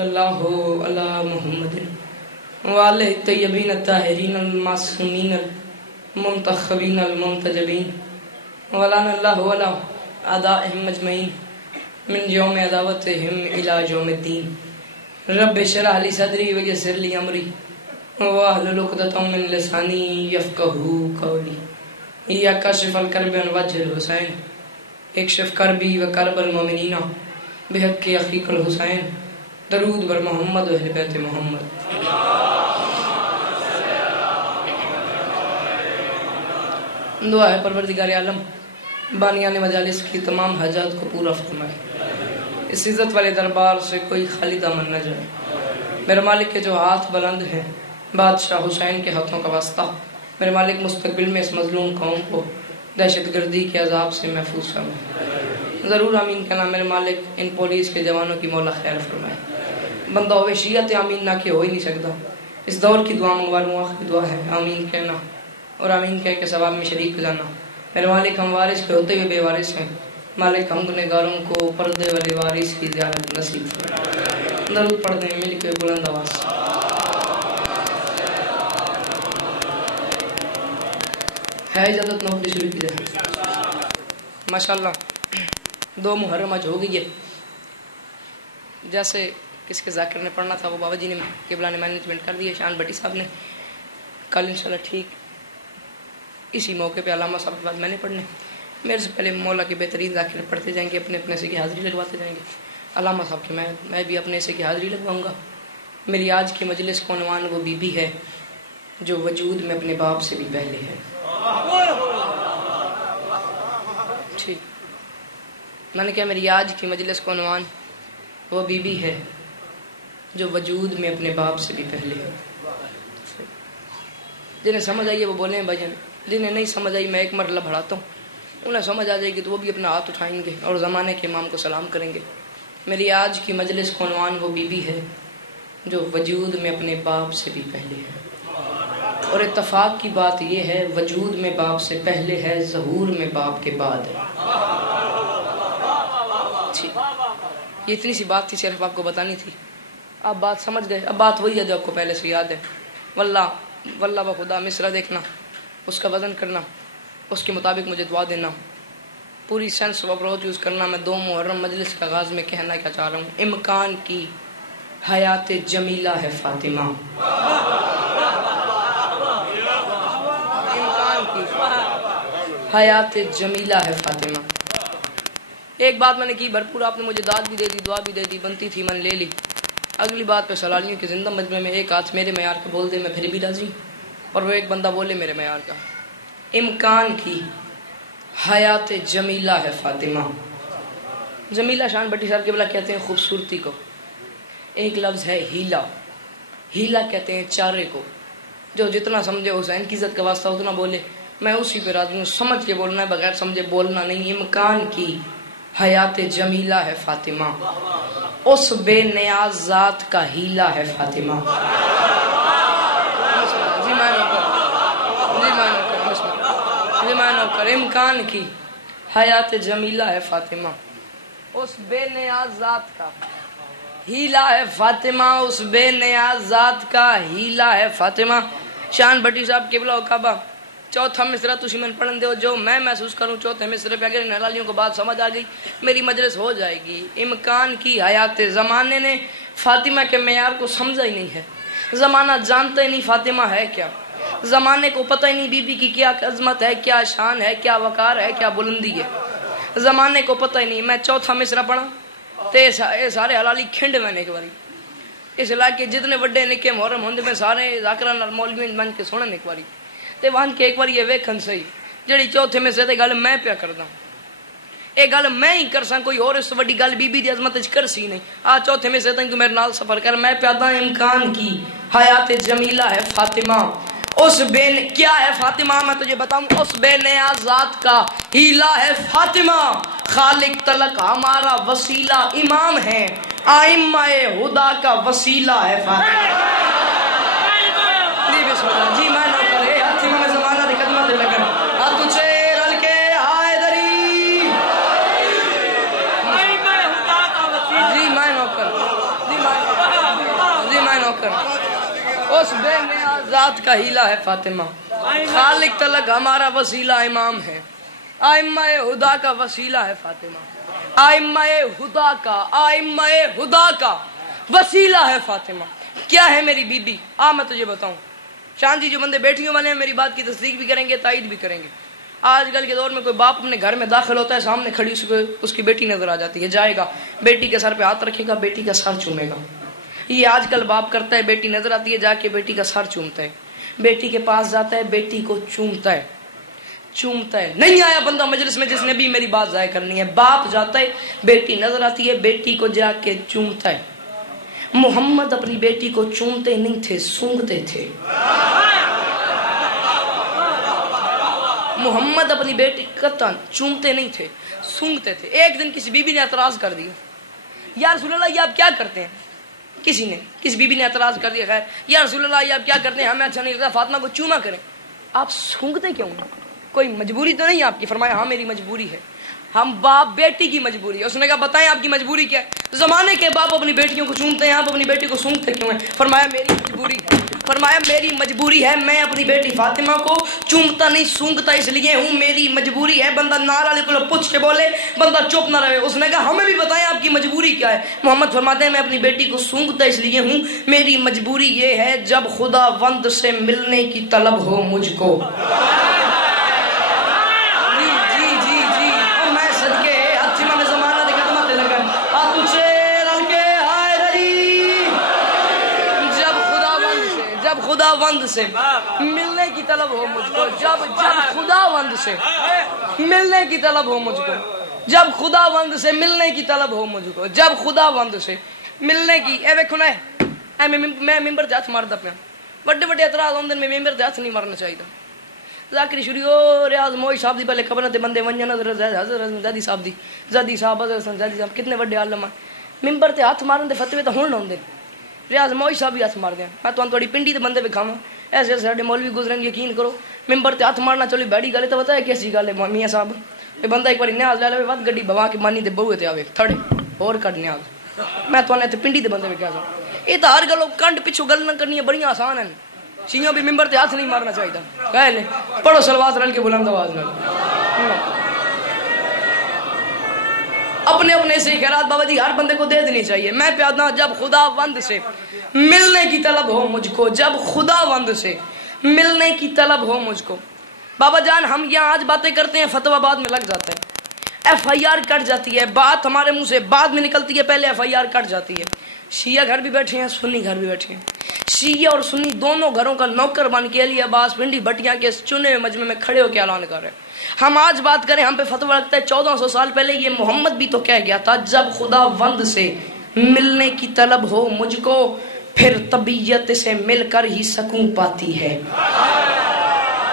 اللہ علی محمد وآلہ الطیبین الطاہرین المعصومین المنتخبین المنتجبین ولعن اللہ علی اعدائہم اجمعین من یوم عداوتہم الی یوم الدین رب اشرح لی صدری ویسر لی امری واحلل عقدۃ من لسانی یفقہوا قولی یا کاشف الکرب عن وجہ الحسین اکشف کربی و کرب المؤمنین بحق اخیک الحسین درود بر محمد و اہل بیت محمد۔ دعا ہے پروردگار عالم بانیان مجالس کی تمام حاجات کو پورا فرمائے، اس عزت والے دربار سے کوئی خالی دامن نہ جائے۔ میرے مالک کے جو ہاتھ بلند ہیں بادشاہ حسین کے ہاتھوں کا واسطہ، میرے مالک مستقبل میں اس مظلوم قوم کو دہشت گردی کے عذاب سے محفوظ فرمائے، ضرور آمین کہنا۔ میرے مالک ان پولیس کے جوانوں کی مولا خیر فرمائے، بندہ ہوئے شیعت آمین نہ کہ ہو ہی نہیں سکتا۔ اس دور کی دعا منگوا لوں، آخری دعا ہے، آمین کہنا اور آمین کہہ کے ثواب میں شریک جانا۔ میرے مالک ہم وارث کے ہوتے ہوئے بے وارث ہیں، مالک ہم گنہگاروں کو پردے والے وارث کی زیارت نصیب فرمائے۔ درود پڑھ دیں مل کے بلند آواز سے۔ ہے اجازت نوکری شروع کی جائے؟ ماشاءاللہ 2 محرم آج ہو گئی ہے۔ جیسے کس کے ذاکر نے پڑھنا تھا وہ بابا جی نے قبلہ نے مینجمنٹ کر دیا، شان بٹی صاحب نے۔ کل انشاءاللہ ٹھیک اسی موقع پہ علامہ صاحب کے بعد میں نے پڑھنے، میرے سے پہلے مولا کے بہترین ذاکر پڑھتے جائیں گے، اپنے اپنے سے کی حاضری لگواتے جائیں گے۔ علامہ صاحب کے میں بھی اپنے سے کی حاضری لگواؤں گا۔ میری آج کی مجلس کا عنوان وہ بی بی ہے جو وجود میں اپنے باپ سے بھی پہلے ہے۔ ٹھیک، میں نے کہا میری آج کی مجلس کا عنوان وہ بی بی ہے جو وجود میں اپنے باپ سے بھی پہلے ہے۔ جنہیں سمجھ آئیے وہ بولیں بھائی، جنہیں نہیں سمجھ آئی میں ایک مرلہ بڑھاتا ہوں، انہیں سمجھ آ جائے گی تو وہ بھی اپنا ہاتھ اٹھائیں گے اور زمانے کے امام کو سلام کریں گے۔ میری آج کی مجلس کا عنوان وہ بی بی ہے جو وجود میں اپنے باپ سے بھی پہلے ہے، اور اتفاق کی بات یہ ہے وجود میں باپ سے پہلے ہے، ظہور میں باپ کے بعد ہے۔ یہ اتنی سی بات تھی، صرف آپ کو بتانی تھی، آپ بات سمجھ گئے۔ اب بات وہی ہے جو آپ کو پہلے سے یاد ہے۔ واللہ بخدا مصرع دیکھنا، اس کا وزن کرنا، اس کے مطابق مجھے دعا دینا، پوری سینس آف اپروچ یوز کرنا۔ میں 2 محرم مجلس کے آغاز میں کہنا کیا چاہ رہا ہوں، امکان کی حیات جمیلہ ہے فاطمہ، امکان کی حیات جمیلہ ہے فاطمہ۔ ایک بات میں نے کی بھرپور، آپ نے مجھے داد بھی دے دی، دعا بھی دے دی، بنتی تھی میں نے لے لی۔ اگلی بات پہ سلالیوں کے زندہ مجمع میں ایک ہاتھ میرے معیار کا بول دے میں پھر بھی راضی، اور وہ ایک بندہ بولے میرے معیار کا۔ امکان کی حیات جمیلہ ہے فاطمہ۔ جمیلہ شان بٹی صاحب قبلہ کہتے ہیں خوبصورتی کو۔ ایک لفظ ہے ہیلا، ہیلا کہتے ہیں چارے کو، جو جتنا سمجھے حسین کی عزت کا واسطہ اتنا بولے، میں اسی پہ راضی ہوں۔ سمجھ کے بولنا ہے، بغیر سمجھے بولنا نہیں۔ امکان کی حیات جمیلہ ہے فاطمہ، اس بے نیاز ذات کا ہیلا ہے فاطمہ۔ جی میں نوکر، امکان کی حیات جمیلہ ہے فاطمہ، اس بے نیاز ذات کا ہیلا ہے فاطمہ، اس بے نیاز ذات کا ہیلا ہے فاطمہ۔ شان بٹی صاحب قبلہ و کعبہ چوتھا مصرع تسی میں پڑھن دیو، جو میں محسوس کروں چوتھے مصرع پہ اگر ان حلالیوں کو بات سمجھ آ گئی میری مجلس ہو جائے گی۔ امکان کی حیات، زمانے نے فاطمہ کے معیار کو سمجھا ہی نہیں ہے، زمانہ جانتا ہی نہیں فاطمہ ہے کیا، زمانے کو پتہ ہی نہیں بی بی کی کیا عظمت ہے، کیا شان ہے، کیا وقار ہے، کیا بلندی ہے، زمانے کو پتہ ہی نہیں۔ میں چوتھا مصرع پڑھا تے سارے حلالی کھنڈ میں نے ایک باری اس علاقے جتنے بڑے نکے محرم ہوندے میں سارے ذاکران اور مولوین بن کے سنن ایک باری تے وہاں کے ایک بار یہ ویکھن صحیح جڑی چوتھے میں سے تے گل میں پیا کردا، اے گل میں ہی کرساں، کوئی اور اس وڈی گل بی بی دی عظمت وچ کرسی نہیں۔ آ چوتھے میں سے تو میرے نال سفر کر، میں پیادا امکان کی حیات جمیلہ ہے فاطمہ، اس بے کیا ہے فاطمہ میں تجھے بتاؤں، اس بے نیاز ذات کا ہیلا ہے فاطمہ، خالق تلک ہمارا وسیلہ امام ہے، ائمہ ہدا کا وسیلہ ہے فاطمہ۔ جی بسم اللہ، جی میں نہ کرے ہاتھی میں زمانہ دی خدمت لگن ہاتھ اونچے رل کے ہائے دری، جی میں نہ کر، جی میں اس بے نیاز ذات کا ہیلا ہے فاطمہ، خالق تلک ہمارا وسیلہ امام ہے، ائمہ ہدا کا وسیلہ ہے فاطمہ، ائمہ ہدا کا وسیلہ ہے فاطمہ۔ کیا ہے میری بی بی؟ میں تجھے بتاؤں، شان جی جو بندے بیٹھیوں والے ہیں میری بات کی تصدیق بھی کریں گے، تائید بھی کریں گے۔ آج کل کے دور میں کوئی باپ اپنے گھر میں داخل ہوتا ہے، سامنے کھڑی اس کی بیٹی نظر آ جاتی ہے، جائے گا بیٹی کے سر پہ ہاتھ رکھے گا، بیٹی کا سر چومے گا۔ یہ آج کل باپ کرتا ہے، بیٹی نظر آتی ہے، جا کے بیٹی کا سر چومتا ہے، بیٹی کے پاس جاتا ہے، بیٹی کو چومتا ہے۔ نہیں آیا بندہ مجلس میں جس نے بھی میری بات ضائع کرنی ہے، باپ جاتا ہے، بیٹی نظر آتی ہے، بیٹی کو جا کے چومتا ہے۔ محمد اپنی بیٹی کو چومتے نہیں تھے، سونگتے تھے۔ محمد اپنی بیٹی قطعاً چومتے نہیں تھے، سونگتے تھے۔ ایک دن کسی بی بی نے اعتراض کر دیا، یا رسول اللہ یہ آپ کیا کرتے ہیں؟ کسی بی بی نے اعتراض کر دیا، خیر یا رسول اللہ یہ آپ کیا کرتے ہیں؟ ہمیں اچھا نہیں لگتا فاطمہ کو چوما کریں، آپ سونگتے کیوں ہیں؟ کوئی مجبوری تو نہیں آپ کی؟ فرمایا ہاں میری مجبوری ہے۔ ہم باپ بیٹی کی مجبوری ہے۔ اس نے کہا بتائیں آپ کی مجبوری کیا ہے؟ زمانے کے باپ اپنی بیٹیوں کو چومتے ہیں، آپ اپنی بیٹی کو سونگتے کیوں ہیں؟ فرمایا میری مجبوری ہے۔ فرمایا میری مجبوری ہے، میں اپنی بیٹی فاطمہ کو چومتا نہیں سونگتا اس لیے ہوں، میری مجبوری ہے۔ بندہ نار والے کو پوچھ کے بولے، بندہ چپ نہ رہے۔ اس نے کہا ہمیں بھی بتائیں آپ کی مجبوری کیا ہے؟ محمد فرماتے ہیں میں اپنی بیٹی کو سونگتا اس لیے ہوں، میری مجبوری یہ ہے جب خدا وند سے ملنے کی طلب ہو مجھ کو۔ خدا وند سے ملنے کی طلب ہو مجھ کو، جب خدا وند سے ملنے کی طلب ہو مجھ کو، جب خدا وند سے ملنے کی طلب ہو مجھ کو، جب خدا وند سے ملنے کی۔ اے ویکھو نا میں ممبر تے ہاتھ ماردا پیا، بڑے بڑے اعتراض ہوندے میں ممبر تے ہاتھ نہیں مارنا چاہیے۔ ذاکری شروع ہو ریاض موئی صاحب دی پہلے قبر تے بندے ونجن، حضرت زادی صاحب دی، زادی صاحب حضرت زادی صاحب کتنے بڑے عالم ہیں، ممبر تے ہاتھ مارن دے فتوی تے ہن ہوندے۔ ریاض موئی صاحب بھی ہاتھ مار دیا، میں تھوڑی پنڈی تے بندے وکھاواں، ایسے ایسے ساڈے مولوی گزرن، یقین کرو ممبر تے ہاتھ مارنا چلی بیڑی گل تے پتہ ہے کیسی گل ہے میاں صاحب؟ یہ بندہ ایک بار نیاز لے لے ود گڈی بوا کے مانی دے بہوے تے آوے تھڑے اور کڈ نیاز۔ میں تھوڑے تے پنڈی تے بندے وکھیا سا، یہ تو ہر گلوں کنڈ پیچھو گل نہ کرنی بڑی آسان ہیں، شیوں بھی ممبر تے ہاتھ نہیں مارنا چاہیے۔ کہہ لے پڑھو صلوات رل کے بلند آواز نال۔ اپنے اپنے سے خیرات بابا جی ہر بندے کو دے دینی چاہیے۔ میں پیادا جب خدا وند سے ملنے کی طلب ہو مجھ کو، جب خدا وند سے ملنے کی طلب ہو مجھ کو۔ بابا جان ہم یہاں آج باتیں کرتے ہیں، فتویٰ بعد میں لگ جاتا ہے، ایف آئی آر کٹ جاتی ہے، بات ہمارے منہ سے بعد میں نکلتی ہے، پہلے ایف آئی آر کٹ جاتی ہے۔ شیعہ گھر بھی بیٹھے ہیں، سنی گھر بھی بیٹھے ہیں، شیعہ اور سنی دونوں گھروں کا نوکر بن کے علی عباس پنڈی بھٹیاں کے چنے ہوئے مجمع میں کھڑے ہو کے اعلان کر رہے ہیں۔ ہم آج بات کریں، ہم پہ فتویٰ لگتا ہے 1400 سال پہلے یہ محمد بھی تو کہہ گیا تھا جب خدا وند سے ملنے کی طلب ہو مجھ کو، پھر طبیعت سے مل کر ہی سکون پاتی ہے۔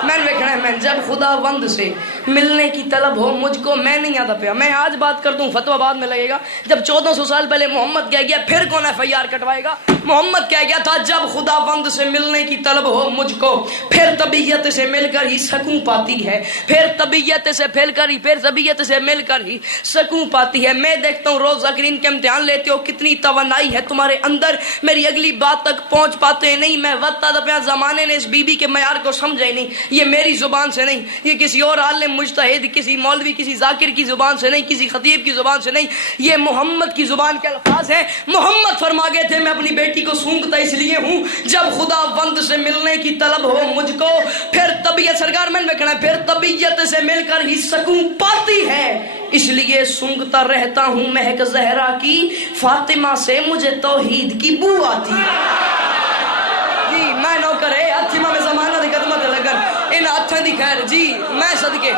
میں نے دیکھنا ہے، میں جب خدا وند سے ملنے کی طلب ہو مجھ کو، میں نہیں آتا پیا، میں آج بات کر دوں فتویٰ بعد میں لگے گا۔ جب 1400 سال پہلے محمد کہہ گیا، پھر کون ایف آئی آر کٹوائے گا؟ محمد کہہ گیا تھا جب خدا وند سے ملنے کی طلب ہو مجھ کو، پھر طبیعت سے مل کر ہی سکون پاتی ہے، پھر طبیعت سے پھیل کر ہی، پھر طبیعت سے مل کر ہی سکون پاتی ہے۔ میں دیکھتا ہوں روز ذاکرین کے امتحان لیتے ہو، کتنی توانائی ہے تمہارے اندر، میری اگلی بات تک پہنچ پاتے نہیں۔ میں وقت اپنا زمانے نے اس بی بی کے معیار کو سمجھا ہی نہیں، یہ میری زبان سے نہیں، یہ کسی اور عالم مجتہد، کسی مولوی، کسی ذاکر کی زبان سے نہیں، کسی خطیب کی زبان سے نہیں، یہ محمد کی زبان کے الفاظ ہیں۔ محمد فرما گئے تھے میں اپنی بیٹی کو سونگتا اس لیے ہوں جب خدا وند سے ملنے کی طلب ہو مجھ کو، پھر طبیعت، سرکار میں نے کہنا ہے پھر طبیعت سے مل کر ہی سکون پاتی ہے، اس لیے سونگتا رہتا ہوں مہک زہرا کی، فاطمہ سے مجھے توحید کی بو آتی ہے۔ جی میں نوکر ہے اتھیما میں زمانہ دے قدمہ دے لگن ان ہاتھیں دی خیر، جی میں صدقے،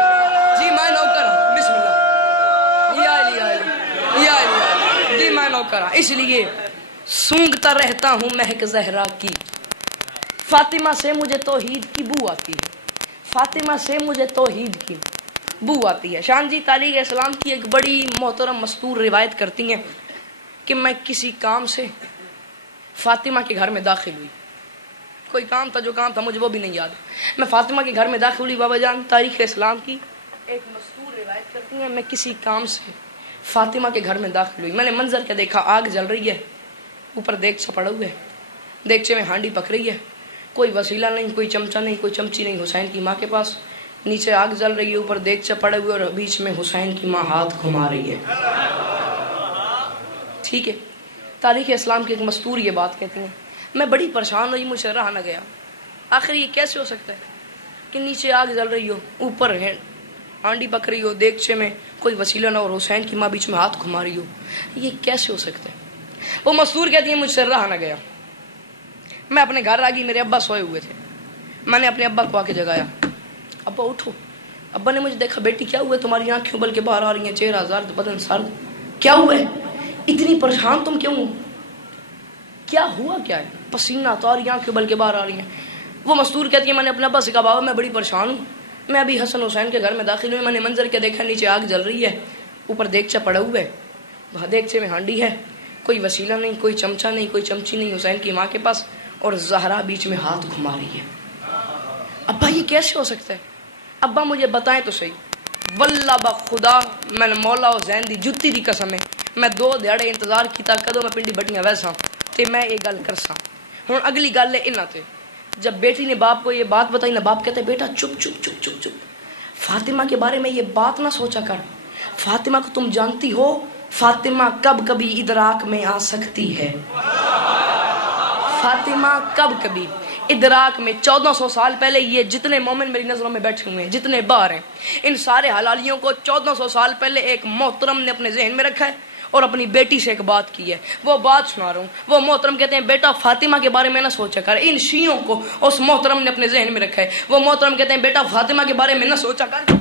جی میں نوکر ہوں، بسم اللہ یا علی یا علی یا علی، جی میں نوکر ہوں، اس لیے سونگتا رہتا ہوں مہک زہرا کی، فاطمہ سے مجھے توحید کی بو آتی ہے، فاطمہ سے مجھے توحید کی بو آتی ہے۔ شان جی تاریخ اسلام کی ایک بڑی محترم مستور روایت کرتی ہیں کہ میں کسی کام سے فاطمہ کے گھر میں داخل ہوئی، کوئی کام تھا، جو کام تھا مجھے وہ بھی نہیں یاد، میں فاطمہ کے گھر میں داخل ہوئی۔ بابا جان تاریخ اسلام کی ایک مستور روایت کرتی ہیں میں کسی کام سے فاطمہ کے گھر میں داخل ہوئی، میں نے منظر کیا دیکھا، آگ جل رہی ہے، اوپر دیگچہ پڑا ہوا ہے، دیگچے میں ہانڈی پک رہی ہے، کوئی وسیلہ نہیں، کوئی چمچہ نہیں، کوئی چمچی نہیں حسین کی ماں کے پاس. نیچے آگ جل رہی ہے، اوپر دیگچہ پڑے ہوئے اور بیچ میں حسین کی ماں ہاتھ گھما رہی ہے. ٹھیک ہے، تاریخ اسلام کی ایک مستور یہ بات کہتی ہیں. میں بڑی پریشان ہوئی، مجھ سے رہا نہ گیا. آخر یہ کیسے ہو سکتا ہے کہ نیچے آگ جل رہی ہو، اوپر ہانڈی پک رہی ہو، دیگچے میں کوئی وسیلہ نہ اور حسین کی ماں بیچ میں ہاتھ گھما رہی ہو؟ یہ کیسے ہو سکتا ہے؟ وہ مستور کہتی ہے مجھ سے رہا نہ گیا. میں اپنے گھر آ گئی، میرے ابا سوئے ہوئے تھے. میں نے اپنے ابا کو آ کے جگایا، ابا اٹھو. ابا نے مجھے دیکھا، بیٹی کیا ہوا ہے؟ تمہاری آنکھیں ابل کے باہر آ رہی ہیں، چہرہ زرد، بدن سرد، کیا ہوا ہے؟ اتنی پریشان تم کیوں؟ کیا ہوا کیا ہے؟ پسینہ تو رہی، آنکھیں ابل کے باہر آ رہی ہیں. وہ مستور کہتی ہے میں نے اپنے ابا سے کہا بابا میں بڑی پریشان ہوں. میں ابھی حسن حسین کے گھر میں داخل ہوئی، میں نے منظر کے دیکھا نیچے آگ جل رہی ہے، اوپر دیگچہ پڑا ہوا ہے، وہاں دیگچے میں ہانڈی ہے، کوئی وسیلہ نہیں، کوئی چمچہ نہیں، کوئی چمچی نہیں حسین کی ماں کے پاس، اور زہرا بیچ میں ہاتھ گھما رہی ہے. ابا یہ کیسے ہو سکتا ہے؟ ابا مجھے بتائیں تو صحیح. واللہ بخدا میں نے مولا حسین دی جتی دی قسم ہے، میں 2 دھیاڑے انتظار کیتا کدو میں پنڈی بٹیاں ویسا تے میں یہ گل کرساں. ہن اگلی گل ہے انہاں تے. جب بیٹی نے باپ کو یہ بات بتائی نا، باپ کہتے بیٹا چپ چپ چپ چپ چپ، فاطمہ کے بارے میں یہ بات نہ سوچا کر. فاطمہ کو تم جانتی ہو، فاطمہ کب کبھی ادراک میں آ سکتی ہے. فاطمہ کب کبھی ادراک میں 1400 سال پہلے یہ جتنے مومن میری نظروں میں بیٹھے ہوئے ہیں، جتنے باہر ہیں، ان سارے حلالیوں کو 1400 سال پہلے ایک محترم نے اپنے ذہن میں رکھا ہے اور اپنی بیٹی سے ایک بات کی ہے. وہ بات سنا رہا ہوں. وہ محترم کہتے ہیں بیٹا فاطمہ کے بارے میں نہ سوچا کر. ان شیعوں کو اس محترم نے اپنے ذہن میں رکھا ہے. وہ محترم کہتے ہیں بیٹا فاطمہ کے بارے میں نہ سوچا کر،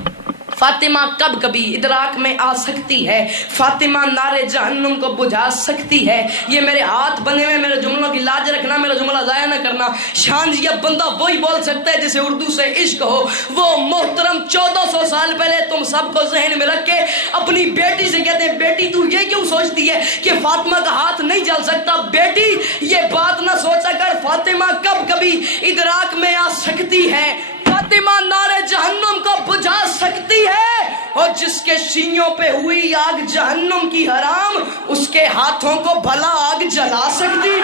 فاطمہ کب کبھی ادراک میں آ سکتی ہے، فاطمہ نارے جہنم کو بجھا سکتی ہے. یہ میرے ہاتھ بنے ہوئے، میرے جملوں کی لاج رکھنا، میرا جملہ ضائع نہ کرنا. شانزیہ بندہ وہی بول سکتا ہے جسے اردو سے عشق ہو. وہ محترم 1400 سال پہلے تم سب کو ذہن میں رکھ کے اپنی بیٹی سے کہتے ہیں بیٹی تو یہ کیوں سوچتی ہے کہ فاطمہ کا ہاتھ نہیں جل سکتا؟ بیٹی یہ بات نہ سوچا کر، فاطمہ کب کبھی ادراک میں آ سکتی ہے، فاطمہ نارے جہنم کو بجھا سکتی ہے. اور جس کے سینوں پہ ہوئی آگ جہنم کی حرام، اس کے ہاتھوں کو بھلا آگ جلا سکتی.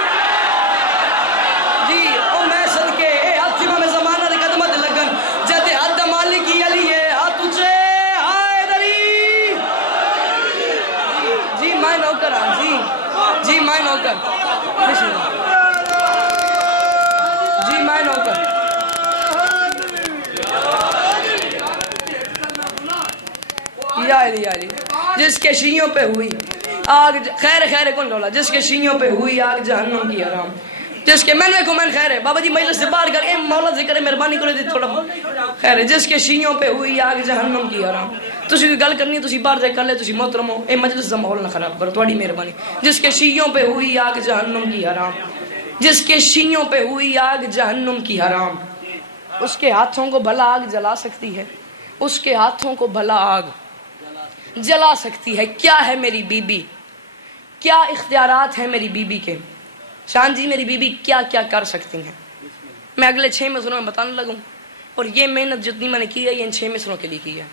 جی او میں صدقے فاطمہ میں زمانہ دے قدمت لگن جد حد مالکی علی ہاتھ اچھے ہائے دری. جی میں نوکر ہاں، جی میں نوکر، جی میں نوکر. جس کے شیعوں پہ ہوئی آگ خیر کون ڈولا، جس کے شیعوں پہ ہوئی آگ جہنم کی حرام، جس کے میں کو میں خیر ہے بابا جی مجلس سے باہر کر ایم مولا ذکر ہے مہربانی کرو دی تھوڑا خیر ہے. جس کے شیعوں پہ ہوئی آگ جہنم کی حرام. تسی کوئی گل کرنی ہے تسی باہر جا کر لے، تسی محترم ہو، اے مجلس دا ماحول نہ خراب کرو، تھوڑی مہربانی. جس کے شیعوں پہ ہوئی آگ جہنم کی حرام، جس کے شیعوں پہ ہوئی آگ جہنم کی حرام، اس کے ہاتھوں کو بھلا آگ جلا سکتی ہے، اس کے ہاتھوں کو بھلا آگ جلا سکتی ہے. کیا ہے میری بی بی، کیا اختیارات ہیں میری بی بی کے؟ شان جی میری بی بی کیا کیا کر سکتی ہیں؟ میں اگلے 6 مصروں میں بتانے لگوں، اور یہ محنت جتنی میں نے کی ہے یہ ان 6 مصروں کے لیے کی ہے،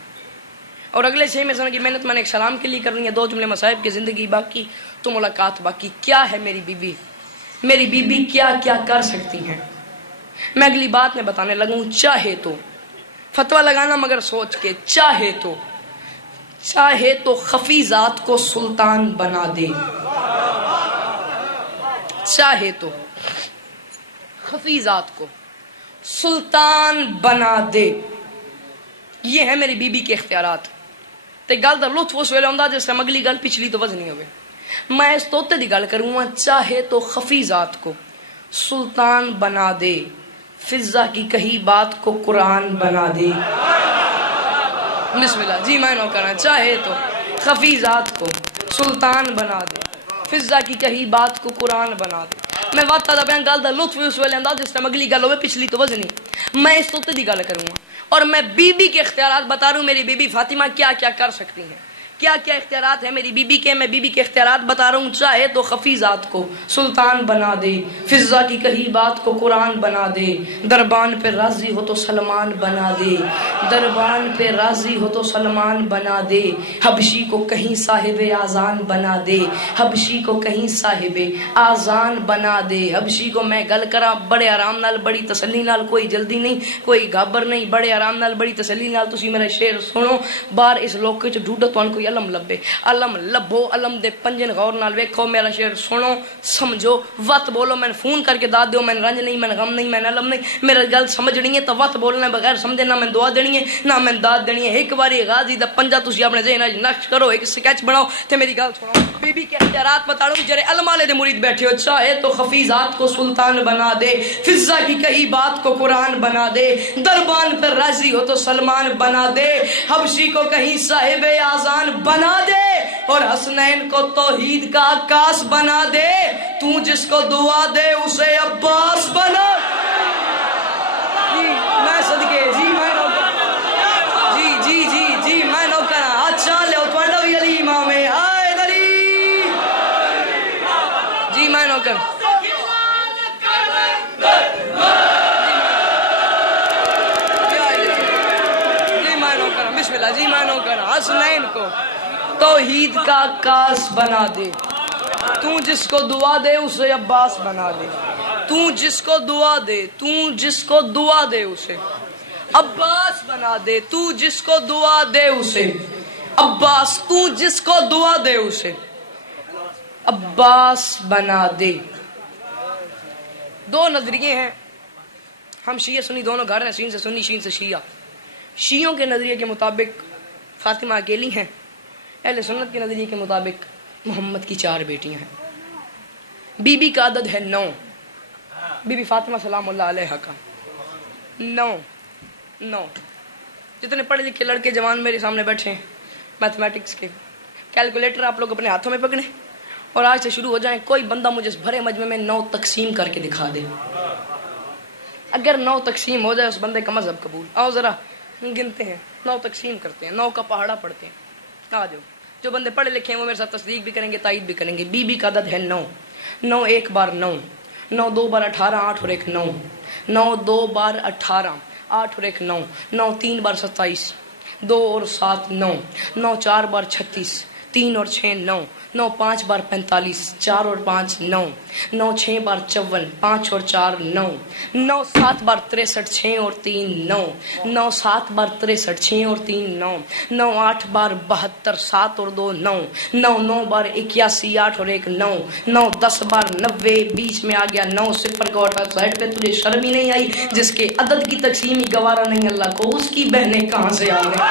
اور اگلے 6 مصروں کی محنت میں نے ایک سلام کے لیے کرنی ہے، 2 جملے مصائب کی زندگی باقی تو ملاقات باقی. کیا ہے میری بی بی، میری بی بی کیا کیا کر سکتی ہیں؟ میں اگلی بات میں بتانے لگوں. چاہے تو فتویٰ لگانا مگر سوچ کے، چاہے تو خفی ذات کو سلطان بنا دے، چاہے تو خفی ذات کو سلطان بنا دے. یہ ہے میری بی بی کے اختیارات. تے گل دا لطف اس ویلے ہوندا جس طرح اگلی گل پچھلی تو وزنی ہوئے. میں اس توتے دی گل کروں گا. چاہے تو خفی ذات کو سلطان بنا دے، فضا کی کہی بات کو قرآن بنا دے. بسم اللہ. جی میں نو کرنا. چاہے تو خفی ذات کو سلطان بنا دے، فضا کی کہی بات کو قرآن بنا دے. میں وقت دا بیان گل دا لطف اس ویلے انداز جس طرح اگلی گل ہوئے پچھلی تو وزنی. میں اس توتے دی گل کروں گا اور میں بی بی کے اختیارات بتا رہا ہوں. میری بی بی فاطمہ کیا کیا کر سکتی ہیں، کیا کیا اختیارات ہیں میری بیوی کے، میں بیوی کے اختیارات بتا رہا ہوں. چاہے تو خفی ذات کو سلطان بنا دے، فضا کی کہی بات کو قرآن بنا دے، دربان پہ راضی ہو تو سلمان بنا دے، دربان پہ راضی ہو تو سلمان بنا دے، حبشی کو کہیں صاحب آذان بنا دے، حبشی کو کہیں صاحب آذان بنا دے. حبشی کو میں گل کرا بڑے آرام نال، بڑی تسلی نال، کوئی جلدی نہیں، کوئی گھابر نہیں، بڑے آرام نال، بڑی تسلی نال تسی میرا شعر سنو. بار اس لوکے چ ڈھونڈو تانوں کوئی علم لبے، علم لبو، علم دے پنجن غور نال ویکھو، میرا شعر سنو سمجھو، وت بولو، میں فون کر کے داد دیو، میں رنج نہیں، میں غم نہیں، میں علم نہیں، میرا گل سمجھنی ہے تو وت بولنا بغیر سمجھے، نہ میں دعا دینی ہے نہ میں داد دینی ہے. ایک باری غازی دا پنجا تسی اپنے ذہن وچ نقش کرو، ایک سکیچ بناؤ تے میری گل سنو. بی بی کے اختیارات بتا رہا ہوں جڑے علم والے دے مرید بیٹھے ہو. چاہے تو خفی ذات کو سلطان بنا دے، فضا کی کہی بات کو قرآن بنا دے، دربان پر راضی ہو تو سلمان بنا دے، حبشی کو کہیں صاحب آذان بنا دے، اور حسنین کو توحید کا عکاس بنا دے. تو جس کو دعا دے اسے عباس بنا. جی میں صدقے، جی میں نوکر، جی جی جی جی میں نوکر. اچھا لو تھوڑا بھی علی امام ہے، ہائے دلی. جی میں نوکر. بسم اللہ. جی میں نوکر. حسنین کو توحید کا عکاس بنا دے، تو جس کو دعا دے اسے عباس بنا دے. تو جس کو دعا دے، تو جس کو دعا دے اسے عباس بنا دے. تو جس کو دعا دے اسے عباس، تو جس کو دعا دے اسے عباس بنا دے. دو نظریے ہیں، ہم شیعہ سنی دونوں گھر ہیں، شین سے سنی، شین سے شیعہ. شیعوں کے نظریے کے مطابق فاطمہ اکیلی ہیں، اہل سنت کے نظریے کے مطابق محمد کی 4 بیٹیاں ہیں. بی بی کا عدد ہے 9. بی بی فاطمہ سلام اللہ علیہ کا 9. جتنے پڑھے لکھے لڑکے جوان میرے سامنے بیٹھے ہیں، میتھمیٹکس کے کیلکولیٹر آپ لوگ اپنے ہاتھوں میں پکڑیں اور آج سے شروع ہو جائیں. کوئی بندہ مجھے اس بھرے مجمع میں 9 تقسیم کر کے دکھا دے. اگر 9 تقسیم ہو جائے اس بندے کا مذہب قبول. آؤ ذرا گنتے ہیں، 9 تقسیم کرتے ہیں، 9 کا پہاڑا پڑھتے ہیں. آ جاؤ، جو بندے پڑھے لکھے ہیں وہ میرے ساتھ تصدیق بھی کریں گے، تائید بھی کریں گے. بی بی کا عدد ہے 9. 9 ایک بار 9، 9 2 بار 18، 8 اور 1 9، 9 2 بار 18، 8 اور 1 9، 9 3 بار 27، 2 اور 7 9، 9 4 بار 36، 3 اور 6 9، 9 5 بار 45، 4 اور 5 9، 9 6 بار 54، 5 اور 4 9، 9 7 بار 63، 6 اور 3 9، 9 7 بار 63، 6 اور 3 9، 9 8 بار 72، 7 اور 2 9، 9 9 بار 81، 8 اور 1 9، 9 10 بار 90، بیچ میں آ گیا 9 صفر کا اٹھا سائڈ پہ. تجھے شرم ہی نہیں آئی؟ جس کے عدد کی تقسیم ہی گوارا نہیں اللہ کو، اس کی بہنیں کہاں سے آ گئیں؟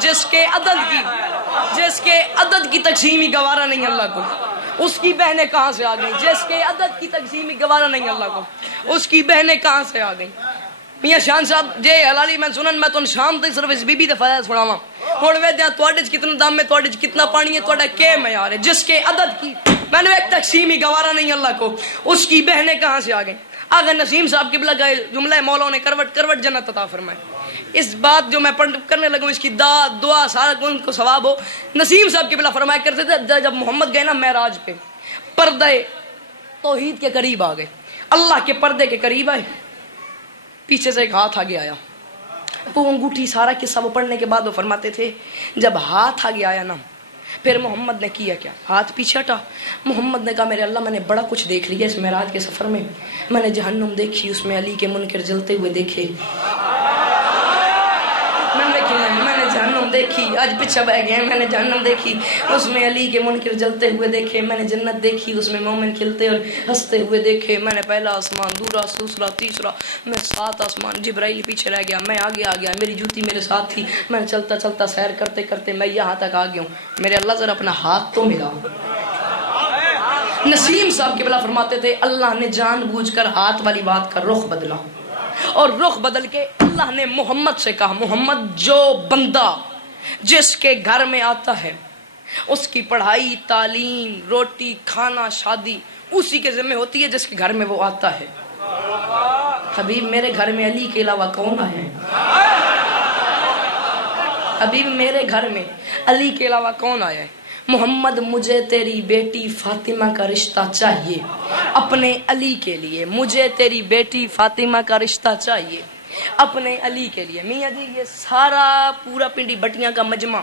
جس کے عدد کی تقسیم ہی گوارا نہیں اللہ کو، اس کی بہنیں کہاں سے آ گئیں؟ جس کے عدد کی تقسیم ہی گوارا نہیں اللہ کو، اس کی بہنیں کہاں سے آ گئیں؟ میاں شان صاحب جے حلالی میں سنن، میں تو شام تک صرف اس بی بی دے فائدہ سناواں. ہن ویدیاں تواڈے وچ کتنا دم ہے، تواڈے وچ کتنا پانی ہے، تواڈا کیا معیار ہے؟ جس کے عدد کی میں نے ایک تقسیم ہی گوارا نہیں اللہ کو، اس کی بہنیں کہاں سے آ گئیں؟ آغا نسیم صاحب قبلہ کا جملہ مولا نے کروٹ کروٹ جنت عطا فرمائے. اس بات جو میں کرنے لگا ہوں، اس کی دعا سارا ان کو ثواب ہو. نسیم صاحب قبلہ فرمایا کرتے تھے جب محمد گئے نا معراج پہ، پردے توحید کے قریب آ گئے، اللہ کے پردے کے قریب آئے، پیچھے سے ایک ہاتھ آگے آیا. وہ انگوٹھی سارا قصہ وہ پڑھنے کے بعد وہ فرماتے تھے جب ہاتھ آگے آیا نا، پھر محمد نے کیا کیا؟ ہاتھ پیچھے ہٹا. محمد نے کہا میرے اللہ میں نے بڑا کچھ دیکھ لیا اس معراج کے سفر میں. میں نے جہنم دیکھی، اس میں علی کے منکر جلتے ہوئے دیکھے. میں نے جہنم دیکھی، آج پیچھے بہ گئے. میں نے جہنم دیکھی، اس میں علی کے منکر جلتے ہوئے دیکھے. میں نے جنت دیکھی، اس میں مومن کھلتے اور ہنستے ہوئے دیکھے. میں نے پہلا آسمان، دوسرا تیسرا، میں 7 آسمان. جبرائیل پیچھے رہ گیا، میں آگے آ گیا، میری جوتی میرے ساتھ تھی. میں نے چلتا چلتا سیر کرتے کرتے میں یہاں تک آ گیا ہوں. میرے اللہ ذرا اپنا ہاتھ تو ملا. نسیم صاحب قبلہ فرماتے تھے اللہ نے جان بوجھ کر ہاتھ والی بات کا رخ بدلا، اور رخ بدل کے اللہ نے محمد سے کہا محمد جو بندہ جس کے گھر میں آتا ہے اس کی پڑھائی تعلیم روٹی کھانا شادی اسی کے ذمہ ہوتی ہے جس کے گھر میں وہ آتا ہے۔ حبیب میرے گھر میں علی کے علاوہ کون آیا ہے؟ حبیب میرے گھر میں علی کے علاوہ کون آیا ہے؟ محمد مجھے تیری بیٹی فاطمہ کا رشتہ چاہیے اپنے علی کے لیے، مجھے تیری بیٹی فاطمہ کا رشتہ چاہیے اپنے علی کے لیے۔ میاں جی یہ سارا پورا پنڈی بٹیاں کا مجمع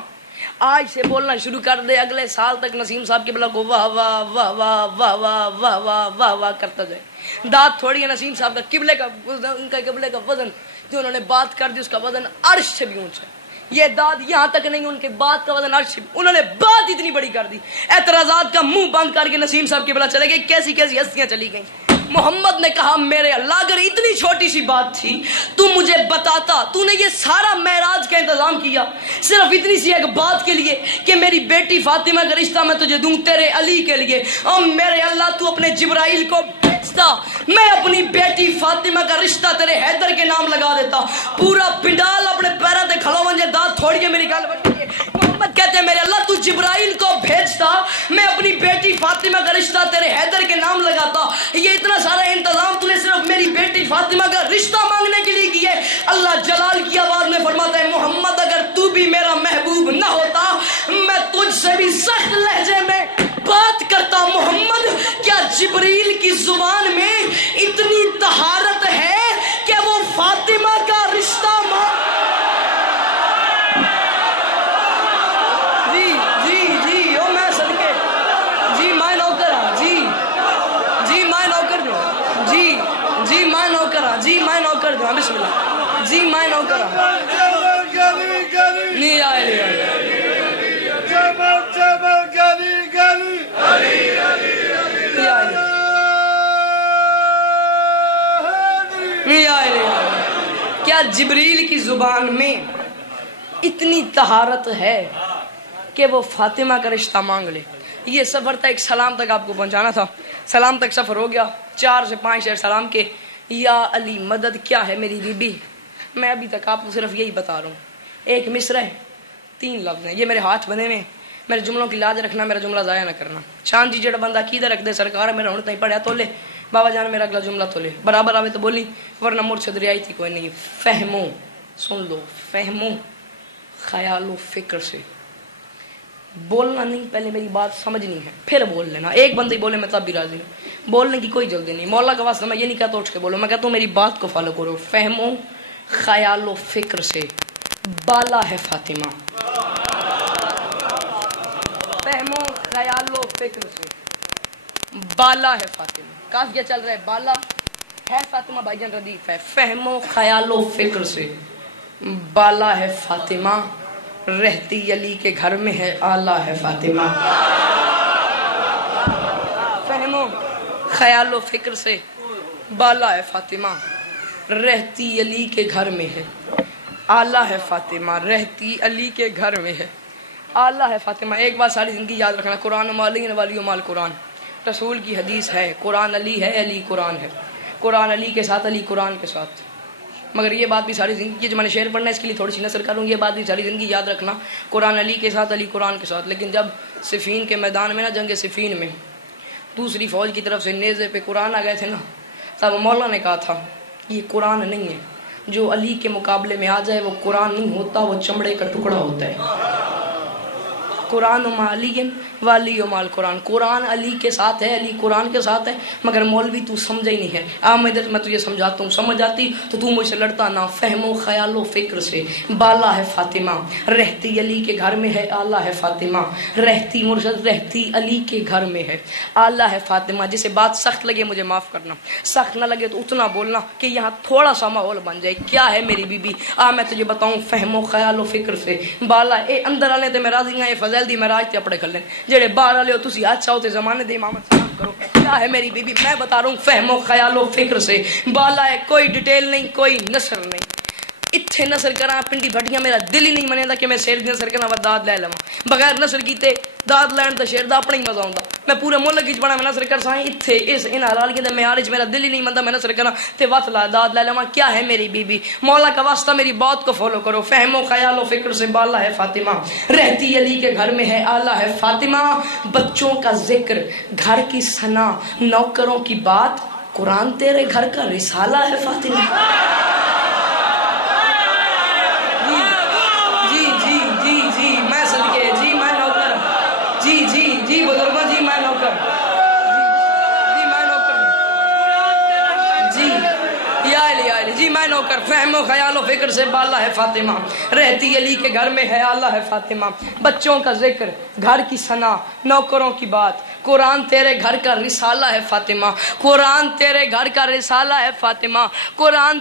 آج سے بولنا شروع کر دے، اگلے سال تک نسیم صاحب کے بلا کو واہ واہ واہ واہ واہ واہ واہ واہ واہ واہ کرتا جائے۔ داد تھوڑی ہے نسیم صاحب کا، قبلے کا ان کا قبلے کا وزن جو انہوں نے بات کر دی اس کا وزن عرش سے بھی اونچا ہے۔ یہ داد یہاں تک نہیں، ان کے بات کا وزن عرش سے بھی، انہوں نے بات اتنی بڑی کر دی، اعتراضات کا منہ بند کر کے نسیم صاحب کے بلا چلے گئے۔ کیسی کیسی ہستیاں چلی گئیں۔ محمد نے کہا میرے اللہ اگر اتنی چھوٹی سی بات تھی تو مجھے بتاتا، تو نے یہ سارا معراج کا انتظام کیا صرف اتنی سی ایک بات کے لیے کہ میری بیٹی فاطمہ کا رشتہ میں تجھے دوں تیرے علی کے لیے، اور میرے اللہ تو اپنے جبرائیل کو بھیجتا میں اپنی بیٹی فاطمہ کا رشتہ تیرے حیدر کے نام لگا دیتا۔ پورا پنڈال اپنے پیروں تے کھڑا ہو جائے، داد تھوڑی ہے میری گل بچی ہے۔ محمد کہتے ہیں میرے اللہ تو جبرائیل کو بھیجتا میں اپنی بیٹی فاطمہ کا رشتہ تیرے حیدر کے نام لگاتا۔ یہ اتنا سارا انتظام تو نے صرف میری بیٹی فاطمہ کا رشتہ مانگنے کے لیے کیا ہے۔ اللہ جلال کی آواز میں فرماتا ہے محمد اگر تو بھی میرا محبوب نہ ہوتا میں تجھ سے بھی سخت لہجے میں بات کرتا۔ محمد کیا جبریل کی زبان میں اتنی طہارت ہے کہ وہ فاطمہ کا رشتہ جی میں نوکر دوں بسم اللہ جی میں نوکر نہیں آئے کیا جبریل کی زبان میں اتنی طہارت ہے کہ وہ فاطمہ کا رشتہ مانگ لے؟ یہ سفر تھا ایک سلام تک آپ کو پہنچانا تھا، سلام تک سفر ہو گیا، 4 سے 5 شعر سلام کے۔ یا علی مدد کیا ہے میری بی بی، میں ابھی تک آپ کو صرف یہی بتا رہا ہوں، ایک مصرع ہے 3 لفظ ہیں، یہ میرے ہاتھ بنے ہوئے، میرے جملوں کی لاج رکھنا، میرا جملہ ضائع نہ کرنا۔ چاند جی جڑا بندہ کیدھر رکھ دے سرکار میرا ہوں تھی پڑھیا تو لے، بابا جان میرا اگلا جملہ تو لے، برابر آوے تو بولی ورنہ مڑ سے دریائی تھی کوئی نہیں۔ فہمو سن لو، فہمو خیال و فکر سے بولنا نہیں، پہلے میری بات سمجھنی ہے پھر بول لینا۔ ایک بندے بولے میں تب بھی راضی ہوں، بولنے کی کوئی جلدی نہیں، مولا کا واسطہ میں یہ نہیں کہتا اٹھ کے بولو، میں کہتا ہوں میری بات کو فالو کرو۔ فہمو خیال و فکر سے بالا ہے فاطمہ، فہمو خیال و فکر سے بالا ہے فاطمہ، کافیہ چل رہا ہے بالا ہے فاطمہ، بھائی جان ردیف ہے۔ فہمو خیال و فکر سے بالا ہے فاطمہ، رہتی علی کے گھر میں ہے آلہ ہے فاطمہ۔ فہمو خیال و فکر سے بالا ہے فاطمہ، رہتی علی کے گھر میں ہے آلہ ہے فاطمہ، رہتی علی کے گھر میں ہے آلہ ہے فاطمہ۔ ایک بات ساری زندگی یاد رکھنا، قرآن مالین والی مال قرآن، رسول کی حدیث ہے، قرآن علی ہے علی قرآن ہے، قرآن علی کے ساتھ علی قرآن کے ساتھ۔ مگر یہ بات بھی ساری زندگی، جو میں نے شعر پڑھنا ہے اس کے لیے تھوڑی سی نثر کروں، یہ بات بھی ساری زندگی یاد رکھنا، قرآن علی کے ساتھ علی قرآن کے ساتھ۔ لیکن جب صفین کے میدان میں نا، جنگ صفین میں دوسری فوج کی طرف سے نیزے پہ قرآن آ گئے تھے نا، تب مولا نے کہا تھا یہ قرآن نہیں ہے، جو علی کے مقابلے میں آ جائے وہ قرآن نہیں ہوتا، وہ چمڑے کا ٹکڑا ہوتا ہے۔ قرآن علی والی مال قرآن، قرآن علی کے ساتھ ہے، علی قرآن کے ساتھ ہے، مگر مولوی تو سمجھا ہی نہیں ہے۔ میں تجھے سمجھاتا ہوں، سمجھ آتی تو مجھ سے لڑتا نہ۔ فہم و خیال و فکر سے بالا ہے فاطمہ، رہتی علی کے گھر میں ہے آلہ ہے فاطمہ، رہتی مرشد رہتی علی کے گھر میں ہے آلہ ہے فاطمہ۔ جسے بات سخت لگے مجھے معاف کرنا، سخت نہ لگے تو اتنا بولنا کہ یہاں تھوڑا سا ماحول بن جائے۔ کیا ہے میری بی بی؟ میں تجھے بتاؤں، فہم و خیال و فکر سے بالا اے اندر والے تے میں راضی ہاں، فضیل دی معراج تے اپنے کھلے جڑے باہر والے ہو تسی ہاتھ چاہو تے زمانے دے امامت سلام کرو۔ کیا ہے میری بی بی؟ میں بتا رہا ہوں، فہم و خیال و فکر سے بالا ہے، کوئی ڈیٹیل نہیں، کوئی نثر نہیں۔ اتھے نثر کراں پنڈی بھٹیاں میرا دل ہی نہیں منے دا کہ میں شعر دی نثر کرنا و داد لے لواں، بغیر نثر کیتے داد لین تے شعر دا اپنا ہی مزہ ہوندا۔ میں پورے ملک وچ بڑا میں نثر کر ساں ایتھے اس ان حلال کے معیار وچ میرا دل ہی نہیں منتا میں نثر کرنا تے وقت لا داد لے لواں کیا ہے میری بی بی مولا کا واسطہ میری بات کو فالو کرو فہم و خیال و فکر سے بالا ہے فاطمہ رہتی علی کے گھر میں ہے آلہ ہے فاطمہ بچوں کا ذکر گھر کی ثنا نوکروں کی بات قرآن تیرے گھر کا رسالہ ہے فاطمہ جی میں صدقے جی میں نوکر جی بزرگوں جی میں نوکر جی میں نوکر جی میں نوکر فہم و خیال و فکر سے بالا ہے فاطمہ رہتی علی کے گھر میں ہے آلہ ہے فاطمہ بچوں کا ذکر گھر کی ثنا نوکروں کی بات قرآن تیرے گھر کا رسالہ ہے فاطمہ قرآن تیرے گھر کا رسالہ ہے فاطمہ قرآن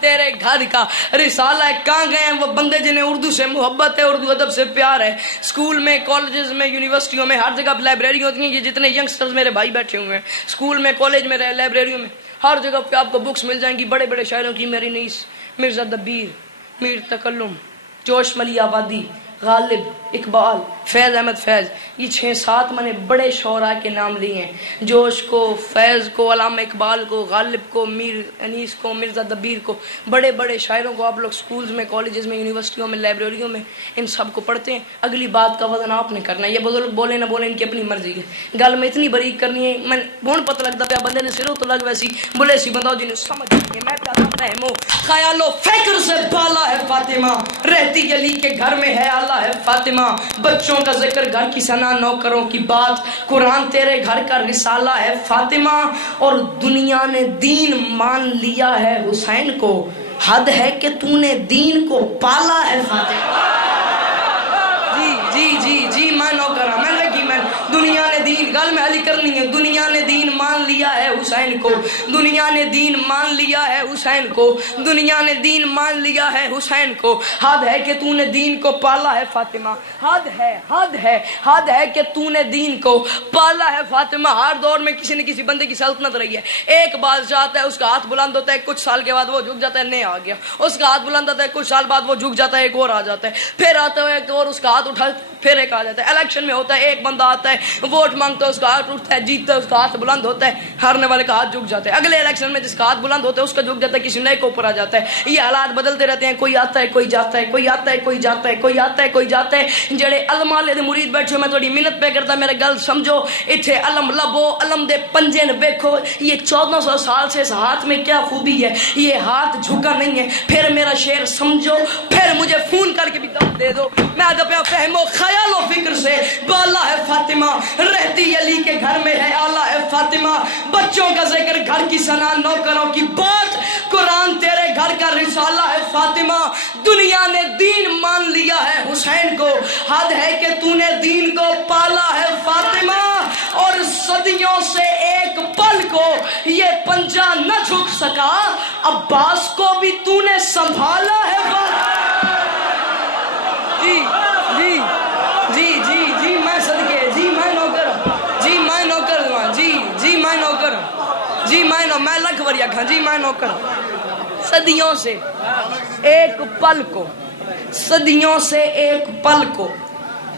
تیرے گھر کا رسالہ ہے کہاں گئے ہیں وہ بندے جنہیں اردو سے محبت ہے اردو ادب سے پیار ہے اسکول میں کالجز میں یونیورسٹیوں میں ہر جگہ لائبریری ہوتی ہیں یہ جتنے ینگسٹرز میرے بھائی بیٹھے ہوئے ہیں اسکول میں کالج میں لائبریریوں میں ہر جگہ پہ آپ کو بکس مل جائیں گی بڑے بڑے شاعروں کی میری نیس مرزا دبیر میر تکلم جوش ملی آبادی غالب اقبال فیض احمد فیض یہ 6-7 میں نے بڑے شعراء کے نام لیے ہیں جوش کو فیض کو علامہ اقبال کو غالب کو میر انیس کو مرزا دبیر کو بڑے بڑے شاعروں کو آپ لوگ سکولز میں کالجز میں یونیورسٹیوں میں لائبریریوں میں ان سب کو پڑھتے ہیں اگلی بات کا وزن آپ نے کرنا ہے یہ بزرگ بولے نہ بولے ان کی اپنی مرضی ہے گل میں اتنی بریک کرنی ہے میں بہت پتہ لگتا پیا بندے نے سروں تو لگ ویسی بولے سی بندہ جنہیں سمجھ ہے میں پیدا فہم و خیال و فکر سے بالا ہے فاطمہ رہتی علی کے گھر میں ہے آلہ ہے فاطمہ بچوں کا ذکر گھر کی ثنا نوکروں کی بات قرآن تیرے گھر کا رسالہ ہے فاطمہ اور دنیا نے دین مان لیا ہے حسین کو حد ہے کہ تو نے دین کو پالا ہے فاطمہ جی میں نوکر ہوں میں لگی میں دنیا نے دین گل میں علی کرنی ہے دنیا نے دین مان لیا ہے حسین کو دنیا نے دین مان لیا ہے حسین کو دنیا نے دین مان لیا ہے حسین کو حد ہے کہ تو نے دین کو پالا ہے فاطمہ حد ہے کہ تو نے دین کو پالا ہے فاطمہ ہر دور میں کسی نہ کسی بندے کی سلطنت رہی ہے ایک بادشاہ آتا ہے اس کا ہاتھ بلند ہوتا ہے کچھ سال کے بعد وہ جھک جاتا ہے نہیں آ گیا اس کا ہاتھ بلند ہوتا ہے کچھ سال بعد وہ جھک جاتا ہے ایک اور آ جاتا ہے پھر آتا ہے ایک اور اس کا ہاتھ اٹھا پھر ایک آ جاتا ہے الیکشن میں ہوتا ہے ایک بندہ آتا ہے ووٹ مانگتا ہے اس کا ہاتھ اٹھتا ہے جیتتا ہے اس کا ہاتھ بلند ہوتا ہے ہارنے والے کا ہاتھ جھک جاتا ہے اگلے الیکشن میں جس کا ہاتھ بلند ہوتا ہے اس کا جھک جاتا ہے کسی نئے کے اوپر آ جاتا ہے یہ حالات بدلتے رہتے ہیں کوئی آتا ہے کوئی جاتا ہے کوئی آتا ہے کوئی جاتا ہے کوئی آتا ہے کوئی جاتا ہے جڑے علم والے دے مرید بیٹھے میں تھوڑی منت پہ کرتا میرے گل سمجھو اتھے علم لبو علم دے پنجے نے دیکھو یہ 1400 سال سے اس ہاتھ میں کیا خوبی ہے یہ ہاتھ جھکا نہیں ہے پھر میرا شعر سمجھو پھر مجھے فون کر کے بھی دم دے دو میں آدھا پہ فہم و خیال و فکر سے بالا ہے فاطمہ رہتی علی کے گھر میں ہے آلہ ہے فاطمہ بچوں کا ذکر گھر کی ثنا نوکروں کی بات قرآن تیرے گھر کا رسالہ ہے فاطمہ دنیا نے دین مان لیا ہے حسین کو حد ہے کہ تو نے دین کو پالا ہے فاطمہ اور صدیوں سے ایک پل کو یہ پنجہ نہ جھک سکا عباس کو بھی تو نے سنبھالا ہے جی میں صدقے جی میں نوکر میں لکھ وریا کھاں جی میں نوکر صدیوں سے ایک پل کو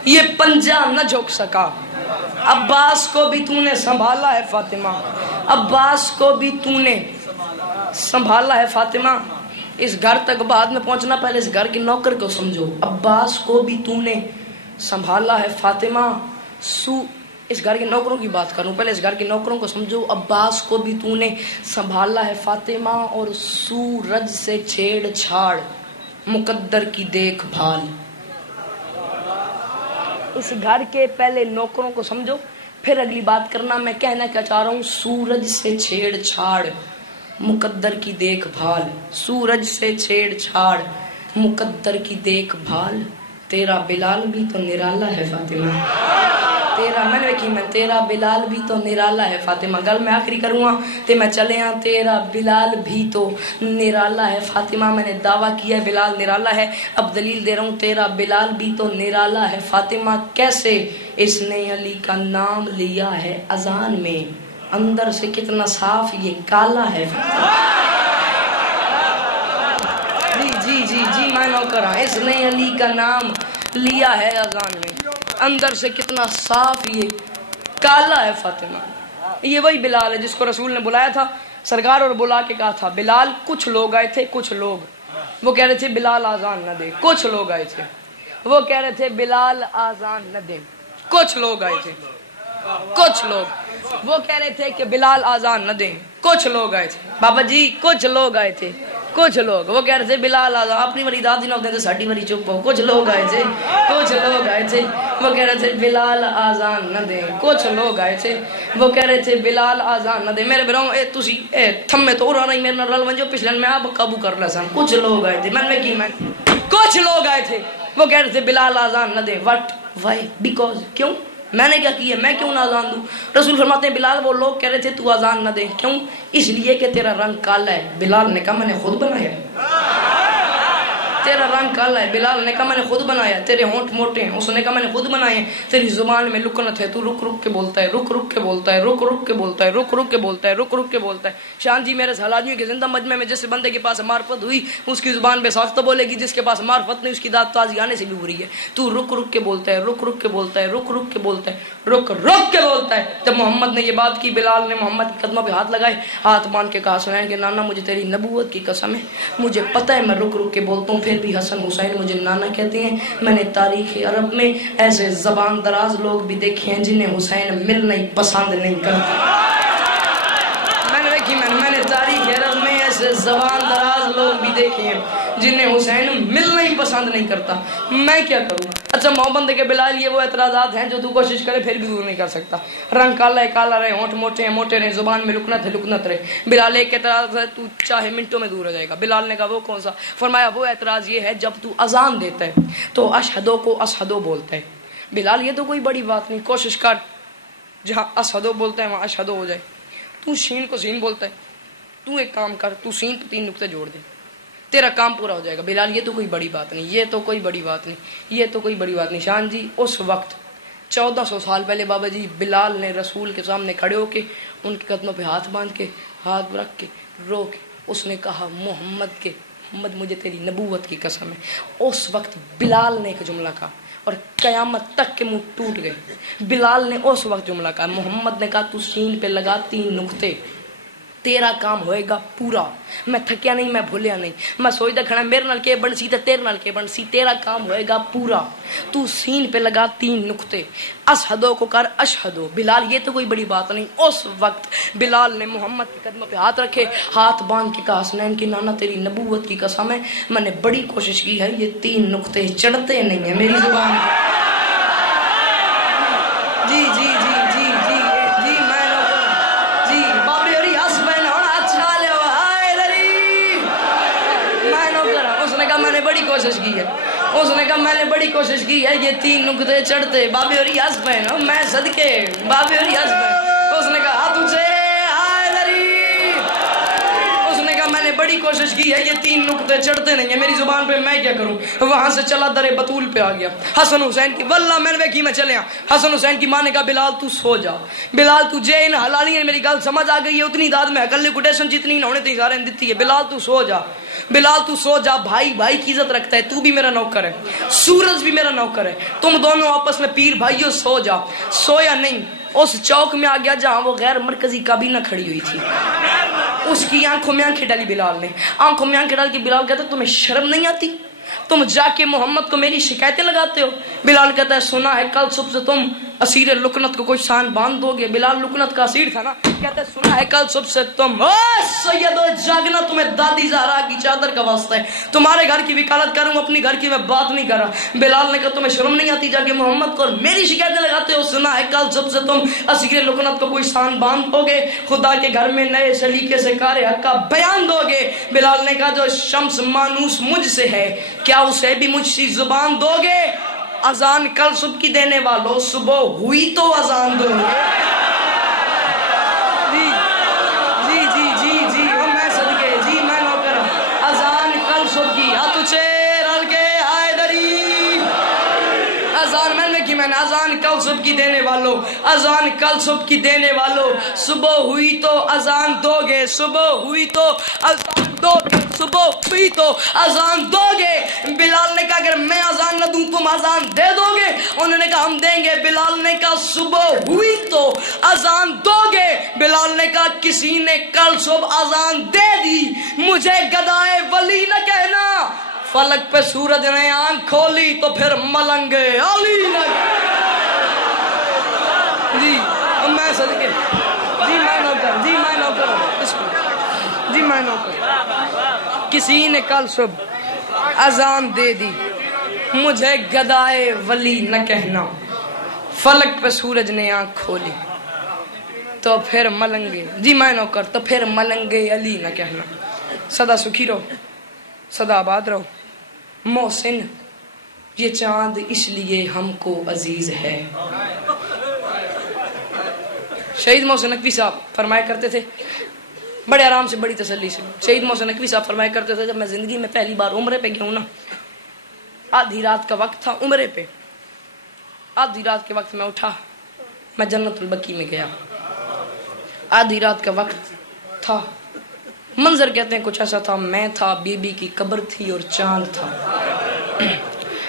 یہ پنجہ نہ جھک سکا عباس کو بھی تو نے سنبھالا ہے فاطمہ عباس کو بھی تو نے سنبھالا ہے فاطمہ اس گھر تک بعد میں پہنچنا پہلے اس گھر کے نوکر کو سمجھو عباس کو بھی تو نے سنبھالا ہے فاطمہ اس گھر کے نوکروں کی بات کروں پہلے اس گھر کے نوکروں کو سمجھو عباس کو بھی تو نے سنبھالا ہے فاطمہ اور سورج سے چھیڑ چھاڑ مقدر کی دیکھ بھال اس گھر کے پہلے نوکروں کو سمجھو پھر اگلی بات کرنا میں کہنا کیا چاہ رہا ہوں سورج سے چھیڑ چھاڑ مقدر کی دیکھ بھال سورج سے چھیڑ چھاڑ مقدر کی دیکھ بھال تیرا بلال بھی تو نرالا ہے فاطمہ تیرا بلال بھی تو نرالا ہے فاطمہ گل میں آخری کروں گا تے میں چلے ہاں تیرا بلال بھی تو نرالا ہے فاطمہ میں نے دعویٰ کیا ہے بلال نرالا ہے اب دلیل دے رہا ہوں تیرا بلال بھی تو نرالا ہے فاطمہ کیسے اس نے علی کا نام لیا ہے اذان میں اندر سے کتنا صاف یہ کالا ہے جی میں نوکر ہوں اس نے علی کا نام لیا ہے اذان میں اندر سے کتنا صاف یہ کالا ہے فاطمہ. یہ وہی بلال ہے جس کو رسول نے بلایا تھا سرکار اور بلا کے کہا تھا بلال. کچھ لوگ آئے تھے, کچھ لوگ وہ کہہ رہے تھے بلال آزان نہ دے. کچھ لوگ آئے تھے وہ کہہ رہے تھے بلال آزان نہ دے. کچھ لوگ آئے تھے, کچھ لوگ وہ کہہ رہے تھے کہ بلال آزان نہ دیں. کچھ لوگ آئے تھے بابا جی, کچھ لوگ آئے تھے. کچھ لوگ وہ کہہ رہے تھے بلال آزان. اپنی بڑی دادی نہ ہوتے تو ساڈی بڑی چپ ہو. کچھ لوگ آئے تھے, کچھ لوگ آئے تھے وہ کہہ رہے تھے بلال آزان نہ دیں. کچھ لوگ آئے تھے وہ کہہ رہے تھے بلال آزان نہ دیں. میرے براؤں اے تسی اے تھمے تو رہا نہیں میرے نال رل ونجو پچھلے میں آپ قابو کر لسا. کچھ لوگ آئے تھے میں کچھ لوگ آئے تھے وہ کہہ رہے تھے بلال آزان نہ دیں. وٹ وائی بیکاز کیوں, میں نے کیا کیا, میں کیوں نہ آزان دوں. رسول فرماتے ہیں بلال وہ لوگ کہہ رہے تھے تو آزان نہ دے. کیوں, اس لیے کہ تیرا رنگ کالا ہے. بلال نے کہا میں نے خود بنایا. تیرا رنگ کالا ہے. بلال نے کہا میں نے خود بنایا. تیرے ہونٹ موٹے ہیں. اس نے کہا میں نے خود بنائے ہیں. تیری زبان میں لکنت ہے, تو رک رک کے بولتا ہے, رک رک کے بولتا ہے, رک رک کے بولتا ہے, رک رک کے بولتا ہے, رک رک کے بولتا ہے. شان جی میرے سالانیوں کے زندہ مجمع میں جس بندے کے پاس معرفت ہوئی اس کی زبان بے ساختہ بولے گی, جس کے پاس معرفت نہیں اس کی داد تازی آنے سے بھی بری ہے. تو رک رک کے بولتا ہے, رک رک کے بولتا ہے, رک رک کے بولتا ہے, رک رک کے بولتا ہے. جب محمد نے یہ بات کی بلال نے محمد کے قدموں پہ ہاتھ لگائے, ہاتھ باندھ کے کہا سنائیں کہ نانا مجھے تیری نبوت کی قسم ہے, مجھے پتہ ہے میں رک رک کے بولتا ہوں پھر بھی حسن حسین مجھے نانا کہتے ہیں. میں نے تاریخ عرب میں ایسے زبان دراز لوگ بھی دیکھے ہیں جنہیں حسین ملنا ہی پسند نہیں کرتے. میں نے تاریخ عرب میں ایسے زبان دراز لوگ بھی دیکھے ہیں جنہیں حسین ملنا ہی پسند نہیں کرتا. میں کیا کروں. اچھا محمد کے بلال یہ وہ اعتراضات ہیں جو تو کوشش کرے پھر بھی دور نہیں کر سکتا. رنگ کالا ہے کالا رہے, ہونٹ موٹے ہیں موٹے رہے, زبان میں لکنت ہے لکنت رہے. بلال ایک اعتراض ہے تو چاہے منٹوں میں دور ہو جائے گا. بلال نے کہا وہ کون سا. فرمایا وہ اعتراض یہ ہے جب تو اذان دیتا ہے تو اشہدو کو اشہدو بولتا ہے. بلال یہ تو کوئی بڑی بات نہیں, کوشش کر جہاں اشہدو بولتا ہے وہاں اشہدو ہو جائے. تو شین کو سین بولتا ہے, تو ایک کام کر, تو سین پہ 3 نقطے جوڑ دے, تیرا کام پورا ہو جائے گا. بلال یہ تو کوئی بڑی بات نہیں, یہ تو کوئی بڑی بات نہیں, یہ تو کوئی بڑی بات نہیں. شان جی اس وقت 1400 سال پہلے بابا جی بلال نے رسول کے سامنے کھڑے ہو کے ان کے قدموں پہ ہاتھ باندھ کے ہاتھ رکھ کے رو کے اس نے کہا محمد مجھے تیری نبوت کی قسم ہے. اس وقت بلال نے ایک جملہ کہا اور قیامت تک کے منہ ٹوٹ گئے. بلال نے اس وقت جملہ کہا, محمد نے کہا تو سین پہ لگا 3 نقطے, تیرا کام ہوئے گا پورا. میں تھکیا نہیں, میں بھولیا نہیں, میں سوچتا کھڑا میرے نال کے بن سی تے تیرے نال کے بن سی, تیرا کام ہوئے گا پورا. تو سین پہ لگا 3 نقطے, اشہدو کو کر اشہدو. بلال یہ تو کوئی بڑی بات نہیں. اس وقت بلال نے محمد کے قدموں پہ ہاتھ رکھے, ہاتھ باندھ کے کہا حسنین کی نانا تیری نبوت کی قسم ہے میں نے بڑی کوشش کی ہے, یہ 3 نقطے چڑھتے نہیں ہیں میری زبان. جی جی جی جی جی جی میں جی بابے اور ہس بہن ہونا اچھا لے ہائے دری میں نو کرا. اس نے کہا میں نے بڑی کوشش کی ہے, اس نے کہا میں نے بڑی کوشش کی ہے, یہ 3 نقطے چڑھتے بابے اور ہس بہن میں صدقے بابے اور ہس بہن. اس نے کہا تجھے ہائے دری, اس نے کہا میں نے بڑی کوشش کی ہے, یہ 3 نقطے چڑھتے نہیں ہیں میری زبان پہ, میں کیا کروں. وہاں سے چلا در بطول پہ آ گیا. حسن حسین کی واللہ میں نے میں چلے. حسن حسین کی ماں نے کہا بلال تو سو جا, بلال تجھے ان حلالی میری گل سمجھ آ گئی ہے, اتنی داد میں اکلے کوٹیشن جتنی نہ ہونے تھی سارے دیتی ہے. بلال تو سو جا, بلال تو سو جا, بھائی بھائی کی عزت رکھتا ہے, تو بھی میرا نوکر ہے, سورج بھی میرا نوکر ہے, تم دونوں آپس میں پیر بھائیو سو جا. سویا نہیں, اس چوک میں آ گیا جہاں وہ غیر مرکزی کابینہ کھڑی ہوئی تھی. اس کی آنکھوں میں آنکھیں ڈالی بلال نے, آنکھوں میں آنکھیں ڈال کے بلال کہتا تمہیں شرم نہیں آتی, تم جا کے محمد کو میری شکایتیں لگاتے ہو. بلال کہتا ہے سنا ہے کل صبح سے تم اسیر لکنت کو کوئی شان باندھ دو گے. بلال لکنت کا اسیر تھا نا, کہتا ہے سنا ہے کل صبح سے تم سیدو جاگنا, تمہیں دادی زہرا کی چادر کا واسطہ ہے, تمہارے گھر کی وکالت کروں, اپنی گھر کی میں بات نہیں کر رہا. بلال نے کہا تمہیں شرم نہیں آتی جا کے محمد کو میری شکایتیں لگاتے ہو. سنا ہے کل صبح سے تم اسیر لکنت کو کوئی شان باندھ دو گے, خدا کے گھر میں نئے سلیقے سے کار حق کا بیان دو گے. بلال نے کہا جو شمس مانوس مجھ سے ہے کیا اسے بھی مجھ سی زبان دو گے. اذان کل صبح کی دینے والوں, صبح ہوئی تو اذان دو گے. جی جی جی جی جی میں صدقے جی میں نوکر. اذان کل صبح کی اتچے رل کے آئے دری. اذان میں نے کی, میں نے اذان کل صبح کی دینے والوں, اذان کل صبح کی دینے والوں, صبح ہوئی تو اذان دو گے, صبح ہوئی تو اذان دو گے, صبح ہوئی تو اذان دو گے. بلال نے کہا اگر میں اذان نہ دوں تم اذان دے دو گے. انہوں نے کہا ہم دیں گے. بلال نے کہا صبح ہوئی تو اذان دو گے؟ بلال نے کہا کسی نے کل صبح اذان دے دی مجھے گدائے ولی نہ کہنا. فلک پہ سورج نے آنکھ کھولی تو پھر ملنگے علی نہ. جی میں صدقے جی میں نوکر جی میں نوکر جی میں نوکر. کسی نے کل صبح اذان دے دی مجھے گدائے ولی نہ کہنا. فلک پہ سورج نے آنکھ کھولی تو پھر ملنگے جی میں نوکر تو پھر ملنگے علی نہ کہنا. سدا سکھی رہو سدا آباد رہو. محسن یہ چاند اس لیے ہم کو عزیز ہے. شہید محسن نقوی صاحب فرمایا کرتے تھے بڑے آرام سے بڑی تسلی سے. شہید محسن نقوی صاحب فرمایا کرتے تھے جب میں زندگی میں پہلی بار عمرے پہ گیا ہوں نا، آدھی رات کا وقت تھا عمرے پہ. آدھی رات کے وقت میں اٹھا، میں جنت البقیع میں گیا. آدھی رات کا وقت تھا، منظر کہتے ہیں کچھ ایسا تھا، میں تھا، بی بی کی قبر تھی اور چاند تھا.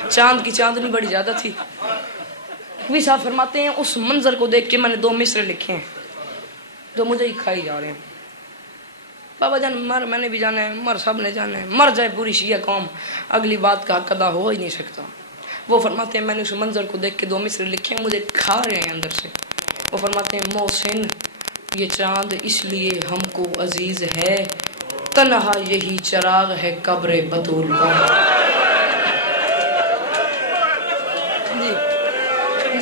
چاند کی چاندنی بڑی زیادہ تھی. نقوی صاحب فرماتے ہیں اس منظر کو دیکھ کے میں نے 2 مصرے لکھے ہیں جو مجھے ہی کھائی جا رہے ہیں. بابا جان مر میں نے بھی جانا ہے، مر سب نے جانا ہے، مر جائے پوری شیعہ قوم، اگلی بات کا حق ادا ہو ہی نہیں سکتا. وہ فرماتے ہیں میں نے اس منظر کو دیکھ کے 2 مصرے لکھے ہیں، مجھے کھا رہے ہیں اندر سے. وہ فرماتے ہیں محسن یہ چاند اس لیے ہم کو عزیز ہے، تنہا یہی چراغ ہے قبر بطول کا.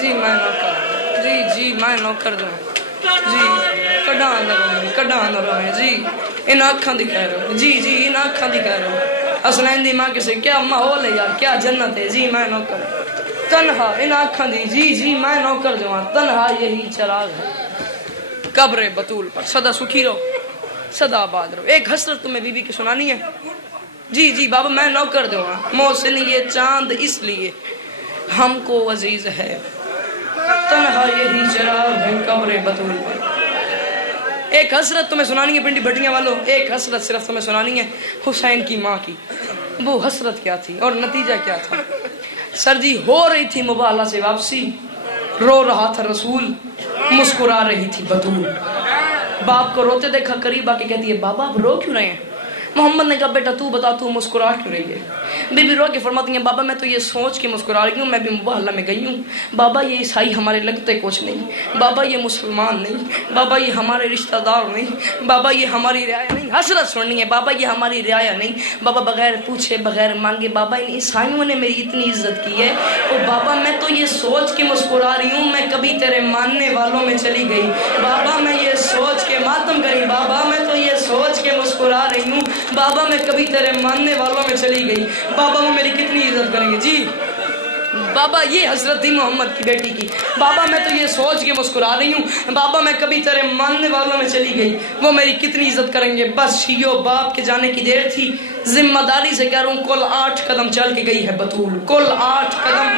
جی میں نوکر جی میں نوکر جو جی کڈاں نہ رہے جی ان آنکھاں دی کہہ رہے جی ان آنکھاں دی کہہ رہے. حسنین دی ماں کسے کیا ماحول ہے یار، کیا جنت ہے. جی میں نوکر تنہا ان آنکھاں دی جی میں نوکر جو تنہا یہی چراغ ہے قبر بطول پر. سدا سکھی رہو سدا آباد رہو. ایک حسرت تمہیں بی بی کی سنانی ہے. جی بابا میں نوکر جو محسن یہ چاند اس لیے ہم کو عزیز ہے، تنہا یہی چراغ ہے قبر بطول پر. ایک حسرت تمہیں سنانی ہے پنڈی بٹیاں والوں، ایک حسرت صرف تمہیں سنانی ہے حسین کی ماں کی. وہ حسرت کیا تھی اور نتیجہ کیا تھا؟ سر جی ہو رہی تھی مبالہ سے واپسی، رو رہا تھا رسول، مسکرا رہی تھی بطول. باپ کو روتے دیکھا، قریب آ کے کہتی ہے بابا آپ رو کیوں رہے ہیں؟ محمد نے کہا بیٹا تو بتا تو مسکرا کیوں رہی ہے؟ بی بی رو کے فرماتی ہیں بابا میں تو یہ سوچ کے مسکرا رہی ہوں، میں بھی مباہلہ میں گئی ہوں بابا، یہ عیسائی ہمارے لگتے کچھ نہیں بابا، یہ مسلمان نہیں بابا، یہ ہمارے رشتہ دار نہیں بابا، یہ ہماری رعایا نہیں. حسرت سننی ہے بابا، یہ ہماری رعایا نہیں بابا، بغیر پوچھے بغیر مانگے بابا ان عیسائیوں نے میری اتنی عزت کی ہے. او بابا میں تو یہ سوچ کے مسکرا رہی ہوں میں کبھی تیرے ماننے والوں میں چلی گئی بابا، میں یہ سوچ کے ماتم کری بابا، میں تو یہ سوچ کے مسکرا رہی ہوں بابا، میں کبھی تیرے ماننے والوں میں چلی گئی بابا، وہ میری کتنی عزت کریں گے. جی بابا یہ حضرت تھی محمد کی بیٹی کی. بابا میں تو یہ سوچ کے مسکرا رہی ہوں بابا، میں کبھی تیرے ماننے والوں میں چلی گئی، وہ میری کتنی عزت کریں گے. بس شیو باپ کے جانے کی دیر تھی، ذمہ داری سے کہہ رہا ہوں کل 8 قدم چل کے گئی ہے بطول، کل 8 قدم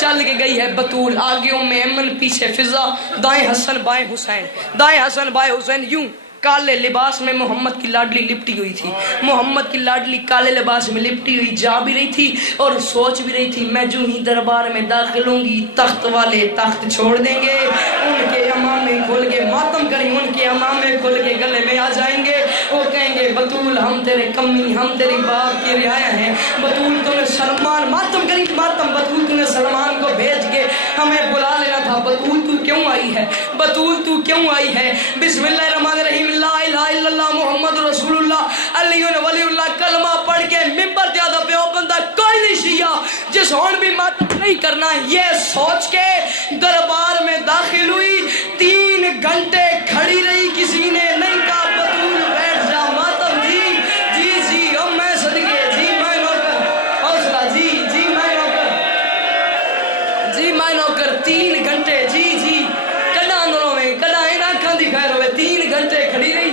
چل کے گئی ہے بطول. آگے ایمن پیچھے فضا، دائیں حسن بائیں حسین، دائیں حسن بائیں حسین. یوں کالے لباس میں محمد کی لاڈلی لپٹی ہوئی تھی، محمد کی لاڈلی کالے لباس میں لپٹی ہوئی جا بھی رہی تھی اور سوچ بھی رہی تھی میں جو ہی دربار میں داخل ہوں گی تخت والے تخت چھوڑ دیں گے، ان کے امامے کھل کے ماتم کریں، ان کے امامے کھل کے گلے میں آ جائیں گے، وہ کہیں گے بطول ہم تیرے کمی، ہم تیری باپ کی رعایا ہیں بطول، تو نے سلمان ماتم کری ماتم، بطول تو نے سلمان کو بھیج کے ہمیں بلا لینا تھا، بطول تو کیوں آئی ہے، بطول تو کیوں آئی ہے. بسم اللہ الرحمن الرحیم، لا الہ الا اللہ محمد رسول اللہ علی ولی اللہ. کلمہ پڑھ کے ممبر تے آدھا پیو بندہ کوئی نہیں شیعہ جس ہون بھی ماتم نہیں کرنا. یہ سوچ کے دربار میں داخل ہوئی، 3 گھنٹے کھڑی رہی، کسی نے نہیں کہا بطول بیٹھ جا ماتم. جی اب میں صدقے جی میں نوکر حوصلہ جی میں نوکر جی میں نوکر. 3 گھنٹے جی کڈا اندروں میں کڈا ان آنکھاں دی خیر ہوئے، 3 گھنٹے کھڑی رہی.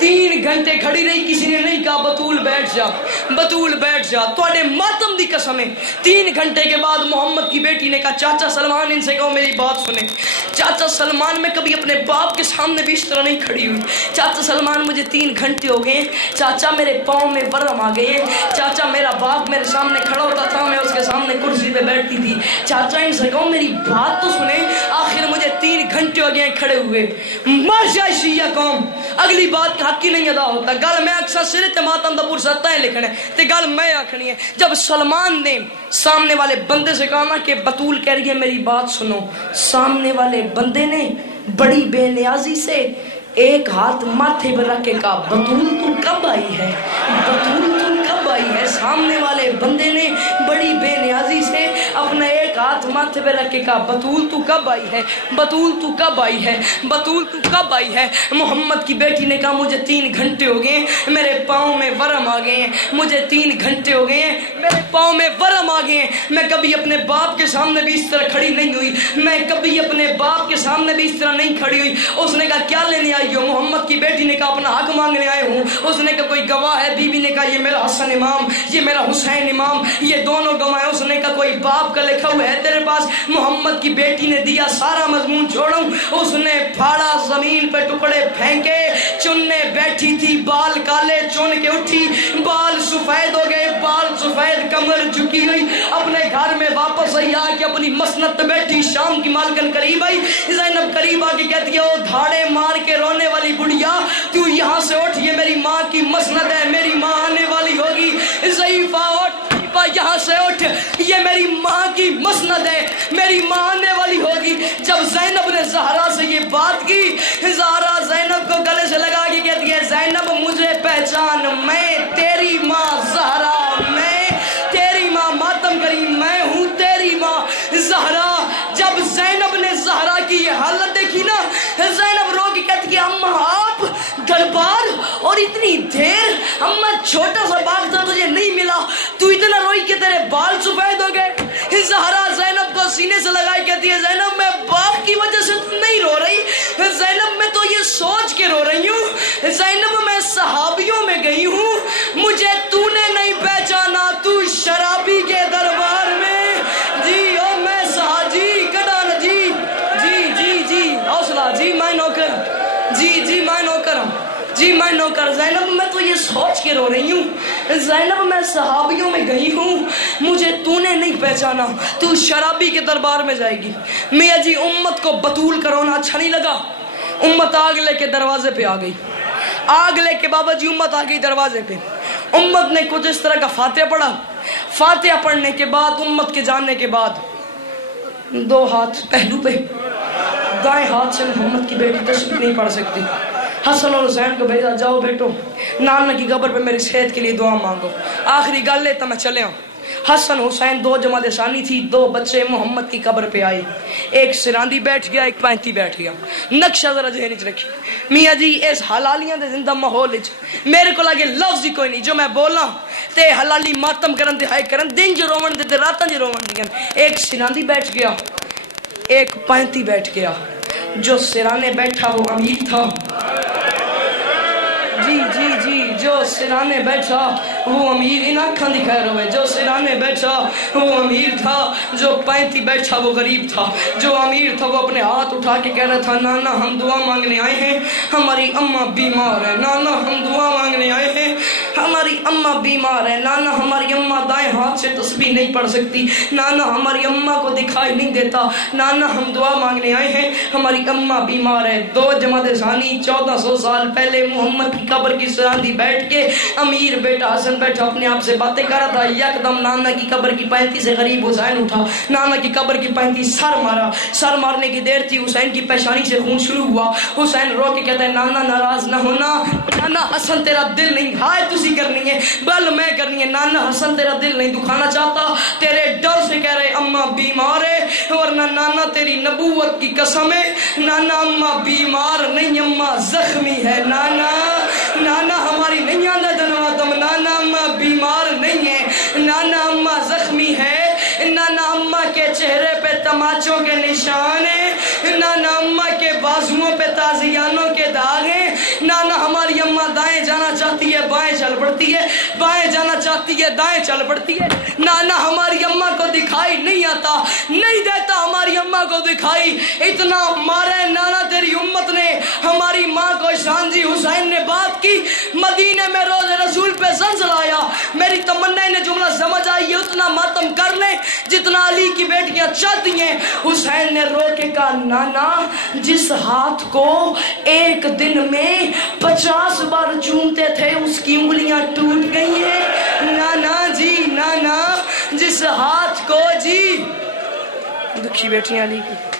3 گھنٹے کھڑی رہی, کسی نے نہیں کہا بطول بیٹھ جا, بطول بیٹھ جا. تھوڑے ماتم دی قسم ہے. 3 گھنٹے کے بعد محمد کی بیٹی نے کہا چاچا سلمان ان سے کہو میری بات سنیں. چاچا سلمان میں کبھی اپنے باپ کے سامنے بھی اس طرح نہیں کھڑی ہوئی. چاچا سلمان مجھے 3 گھنٹے ہو گئے, چاچا میرے پاؤں میں ورم آ گئے, چاچا میرا باپ میرے سامنے کھڑا ہوتا تھا, میں اس کے سامنے کرسی پہ بیٹھتی تھی, چاچا ان سے کہو میری بات تو سنیں, آخر مجھے 3 گھنٹے ہو گئے کھڑے ہوئے. ماشاء شیعہ قوم اگلی بات کا حق ہی نہیں ادا ہوتا. گل میں اکثر سرت ماتم دا پور ستا ہے لکھنا ہے تے گل میں آکھنی ہے. جب سلمان نے سامنے والے بندے سے کہا نا کہ بطول کہہ رہی ہے میری بات سنو, سامنے والے بندے نے بڑی بے نیازی سے ایک ہاتھ ماتھے پر رکھ کے کہا بطول تو کب آئی ہے, بطول تو کب آئی ہے. سامنے والے بندے نے بڑی بے نیازی سے اپنا ایک ہاتھ ماتھے پہ رکھ کے کہا بطول تو کب آئی ہے, بطول تو کب آئی ہے, بطول تو کب آئی ہے. محمد کی بیٹی نے کہا مجھے 3 گھنٹے ہو گئے, میرے پاؤں میں ورم آ گئے ہیں, مجھے 3 گھنٹے ہو گئے ہیں, میرے پاؤں میں ورم آ گئے ہیں. میں کبھی اپنے باپ کے سامنے بھی اس طرح کھڑی نہیں ہوئی, میں کبھی اپنے باپ کے سامنے بھی اس طرح نہیں کھڑی ہوئی. اس نے کہا کیا لینے آئی ہو؟ محمد کی بیٹی نے کہا اپنا حق مانگنے آئے ہوں. اس نے کہا کوئی گواہ ہے؟ بی بی نے کہا یہ میرا حسن امام, یہ میرا حسین امام, یہ دونوں گواہ ہیں. اس نے کہا کوئی باپ کا لکھا ہوا ہے تیرے پاس؟ محمد کی بیٹی نے دیا سارا مضمون چھوڑوں. اس نے پھاڑا, زمین پہ ٹکڑے پھینکے, چننے بیٹھی تھی, بال کالے چن کے اٹھی, بال سفید ہو گئے, بال سفید, کمر جھکی ہوئی, اپنے گھر میں واپس آئی, آ کے اپنی مسند پہ بیٹھی. شام کی مالکن قریب آئی, زینب قریب آ کے کہتی ہے او دھاڑے مار کے رونے والی بڑھیا, تو یہاں سے اٹھ, یہ میری ماں کی مسند ہے, میری ماں آنے والی ہوگی. ضعیفہ اٹھ, یہاں سے اٹھ, یہ میری ماں کی مسند ہے, میری ماں آنے والی ہوگی. جب زینب نے زہرا سے یہ بات کی, زہرا زینب کو گلے سے لگا کے کہتی ہے زینب مجھے پہچان, میں تیری ماں زہرا, میں تیری ماں ماتم کریم, میں ہوں تیری ماں زہرا. جب زینب نے زہرا کی یہ حالت دیکھی نا, زینب رو کے کہتی ہے اماں آپ دربار اور اتنی دیر, اماں چھوٹا سا باغ تھا تجھے نہیں ملا, تو اتنا روئی کہ تیرے بال سفید ہو گئے. زہرا زینب کو سینے سے لگائی کہتی ہے زینب میں باپ کی وجہ سے نہیں رو رہی, زینب میں تو یہ سوچ کے رو رہی ہوں, زینب میں صحابیوں میں گئی ہوں, مجھے تو نے نہیں پہچانا, تو شرابی کے دربار میں. جی او میں جی کڈان, جی جی جی جی حوصلہ, جی میں نوکر, جی جی میں نوکر ہوں, جی میں نوکر. زینب میں تو یہ سوچ کے رو رہی ہوں, زینب میں صحابیوں میں گئی ہوں, مجھے تو نے نہیں پہچانا, تو شرابی کے دربار میں جائے گی. میاں جی امت کو بطول کرونا اچھا نہیں لگا, امت آگ لے کے دروازے پہ آ گئی, آگ لے کے بابا جی امت آ گئی دروازے پہ. امت نے کچھ اس طرح کا فاتحہ پڑھا, فاتحہ پڑھنے کے بعد امت کے جاننے کے بعد 2 ہاتھ پہلو پہ, دائیں ہاتھ سے محمد کی بیٹی تسبیح نہیں پڑھ سکتی. حسن اور حسین کو بھیجا جاؤ بیٹو نانا کی قبر پہ میری صحت کے لیے دعا مانگو. آخری گل لے تو میں چلے ہوں. حسن حسین 2 جماعت ثانی تھی, 2 بچے محمد کی قبر پہ آئی, ایک سراندی بیٹھ گیا, ایک پینتی بیٹھ گیا. نقشہ ذرا ذہن وچ رکھی میاں جی, اس حلالیاں دے زندہ ماحول وچ میرے کو لگے لفظ ہی کوئی نہیں جو میں بولاں تے حلالی ماتم کرن تے ہائے کرن, دن جو روون تے راتاں جو روون دین. ایک سراندی بیٹھ گیا, ایک پینتی بیٹھ گیا. جو سرانے بیٹھا وہ امیر تھا, جی جی جی جو سرانے بیٹھا وہ امیر, ان آنکھاں دی خیر ہوئے, جو سرانے بیٹھا وہ امیر تھا, جو پینتی بیٹھا وہ غریب تھا. جو امیر تھا وہ اپنے ہاتھ اٹھا کے کہہ رہا تھا نانا ہم دعا مانگنے آئے ہیں, ہماری اماں بیمار ہے, نانا ہم دعا مانگنے آئے ہیں, ہماری اماں بیمار ہے, نانا ہماری اماں دائیں ہاتھ سے تسبیح نہیں پڑھ سکتی, نانا ہماری اماں کو دکھائی نہیں دیتا, نانا ہم دعا مانگنے آئے ہیں, ہماری اماں بیمار ہے. 2 جماعت ثانی 1400 سال پہلے محمد کی قبر کی سراندی بیٹھ کے امیر بیٹا حسن بیٹھا اپنے آپ سے باتیں کر رہا تھا. یکدم نانا کی قبر کی پینتی سے غریب حسین اٹھا, نانا کی قبر کی پینتی سر مارا, سر مارنے کی دیر تھی, حسین کی پیشانی سے خون شروع ہوا. حسین رو کے کہتا ہے نانا ناراض نہ ہونا, نانا حسن تیرا دل نہیں ہائے تسی کرنی ہے بل میں کرنی ہے, نانا حسن تیرا دل نہیں دکھانا چاہتا, تیرے ڈر سے کہہ رہے اماں بیمار ہے, ورنہ نانا تیری نبوت کی قسم ہے, نانا اماں بیمار نہیں اماں زخمی ہے, نانا نانا ہماری نہیں آندہ دنوا تم, نانا اماں بیمار نہیں ہے, نانا اماں زخمی ہے, نانا اماں کے چہرے پہ تماچوں کے نشان ہیں, نانا اماں کے بازوؤں پہ تازیانوں کے داغ ہیں, نانا ہماری اماں دائیں جانا چاہتی ہے بائیں چل پڑتی ہے، بائیں جانا چاہتی ہے دائیں چل پڑتی ہے۔ نانا ہماری اماں کو دکھائی نہیں آتا، نہیں دیتا ہماری اماں کو دکھائی، اتنا مارے نانا تیری امت نے ہماری ماں کو۔ شان جی حسین نے بات کی، مدینے میں روز رسول پہ زلزلہ آیا، میری تمنا نے جملہ سمجھ آئی، اتنا ماتم کر لیں جتنا علی کی بیٹیاں چاہتی ہیں۔ حسین نے رو کے کہا نانا جس ہاتھ کو ایک دن میں 50 بار چومتے تھے اس کی انگلیاں ٹوٹ گئی ہیں۔ نانا جی نانا جس ہاتھ کو جی دکھی بیٹیاں علی کی